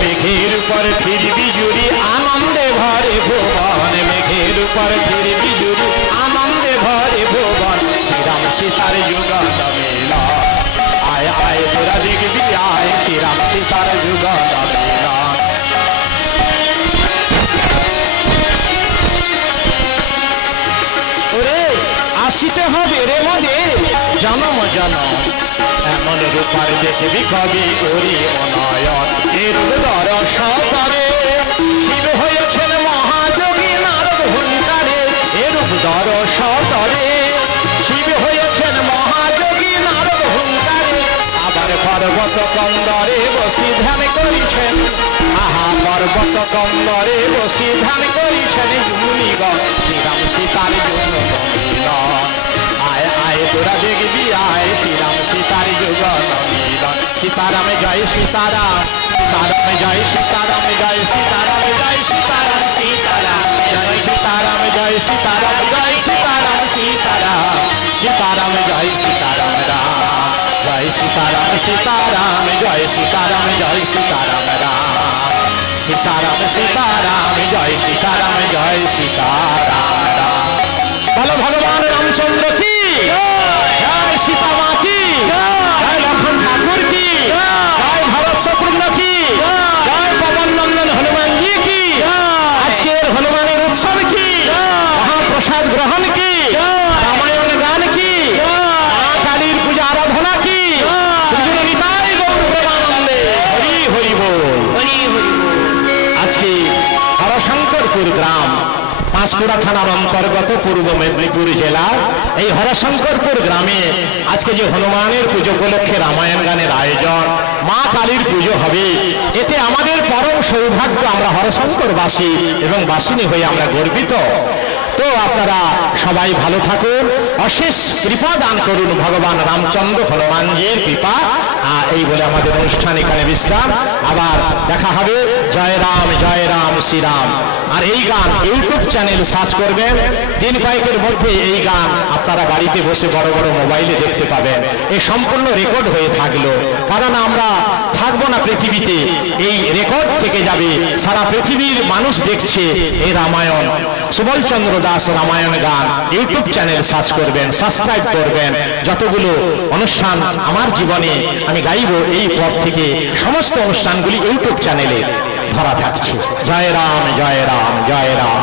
মেঘের উপর ফিরবি জুড়ি আনন্দে ভরে ভুবন, মেঘের উপর ফিরবি জুড়ি আনন্দে ভরে ভুবন। শ্রীরাম সীতার যুগল মেলা, আয় আয় তোরা দেখবি আয়, শ্রীরাম সীতার যুগল মেলা। ওরে আসিতে হবে রে মজে জনম জনম, এমন রূপার দেখবি কবি ওরে অনয়ন এর দর্শন করে শিব হয়েছেন মহাযোগী নারদ হুঙ্কারে এরূপ দর্শন করে শিব হয়েছেন মহাযোগী নারদ হুঙ্কারে আবার পর্বত কন্দরে বসি ধ্যান করিছেন আহা পর্বত কন্দরে বসি ধ্যান করিছেন মুনিগণ শ্রীরাম সীতার জন্য মিলন আয় আয় তোরা দেখবি আয় শ্রীরাম সীতার যুগ মিলন সীতারাম জয় সীতারাম সীতারাম জয় সীতারাম জয় সীতারাম জয় সীতারাম সীতারাম জয় সীতারাম জয় সীতারাম জয় সীতারাম সীতারাম সীতারাম জয় সীতারাম রাম জয় সীতারাম সীতারাম জয় সীতারাম জয় সীতারাম রাম সীতারাম সীতারাম জয় সীতারাম জয় সীতারাম রাম বলো ভগবান রামচন্দ্র কি জয় সীতা মা কি জয় লক্ষণ ঠাকুর কি জয় ভরত শত্রুঘ্ন কি জয় পবন নন্দন হনুমান জি কি আজকের হনুমানের উৎসব কি মহাপ্রসাদ গ্রহণ কি রামায়ণ গান কি মা কালীর পূজা আরাধনা কি নিতাই গৌর প্রেমানন্দে হরি হরি বল হরি হরি আজকে হরশঙ্করপুর গ্রাম পাঁশকুড়া থানার অন্তর্গত পূর্ব মেদিনীপুর জেলা এই হরশঙ্করপুর গ্রামে আজকে যে হনুমানের পুজো উপলক্ষে রামায়ণ গানের আয়োজন মা কালীর পুজো হবে এতে আমাদের পরম সৌভাগ্য আমরা হরশঙ্করবাসী এবং বাসিনী হয়ে আমরা গর্বিত তো আপনারা সবাই ভালো থাকুন অশেষ কৃপা দান করুন ভগবান রামচন্দ্র হনুমানজির কৃপা এই বলে আমাদের অনুষ্ঠান এখানে বিশ্রাম আবার দেখা হবে জয় রাম শ্রীরাম আর এই গান ইউটিউব চ্যানেল সার্চ করবেন দিন কয়েকের মধ্যে এই গান আপনারা বাড়িতে বসে বড় বড় মোবাইলে দেখতে পাবেন এই সম্পূর্ণ রেকর্ড হয়ে থাকলো কারণ আমরা থাকবো না পৃথিবীতে এই রেকর্ড থেকে যাবে সারা পৃথিবীর মানুষ দেখছে এই রামায়ণ সুবল চন্দ্র দাস রামায়ণ গান ইউটিউব চ্যানেল সার্চ করবেন সাবস্ক্রাইব করবেন যতগুলো অনুষ্ঠান আমার জীবনে আমি গাইব এই পর থেকে সমস্ত অনুষ্ঠানগুলি ইউটিউব চ্যানেলে ধরা থাকছে জয় রাম জয় রাম জয় রাম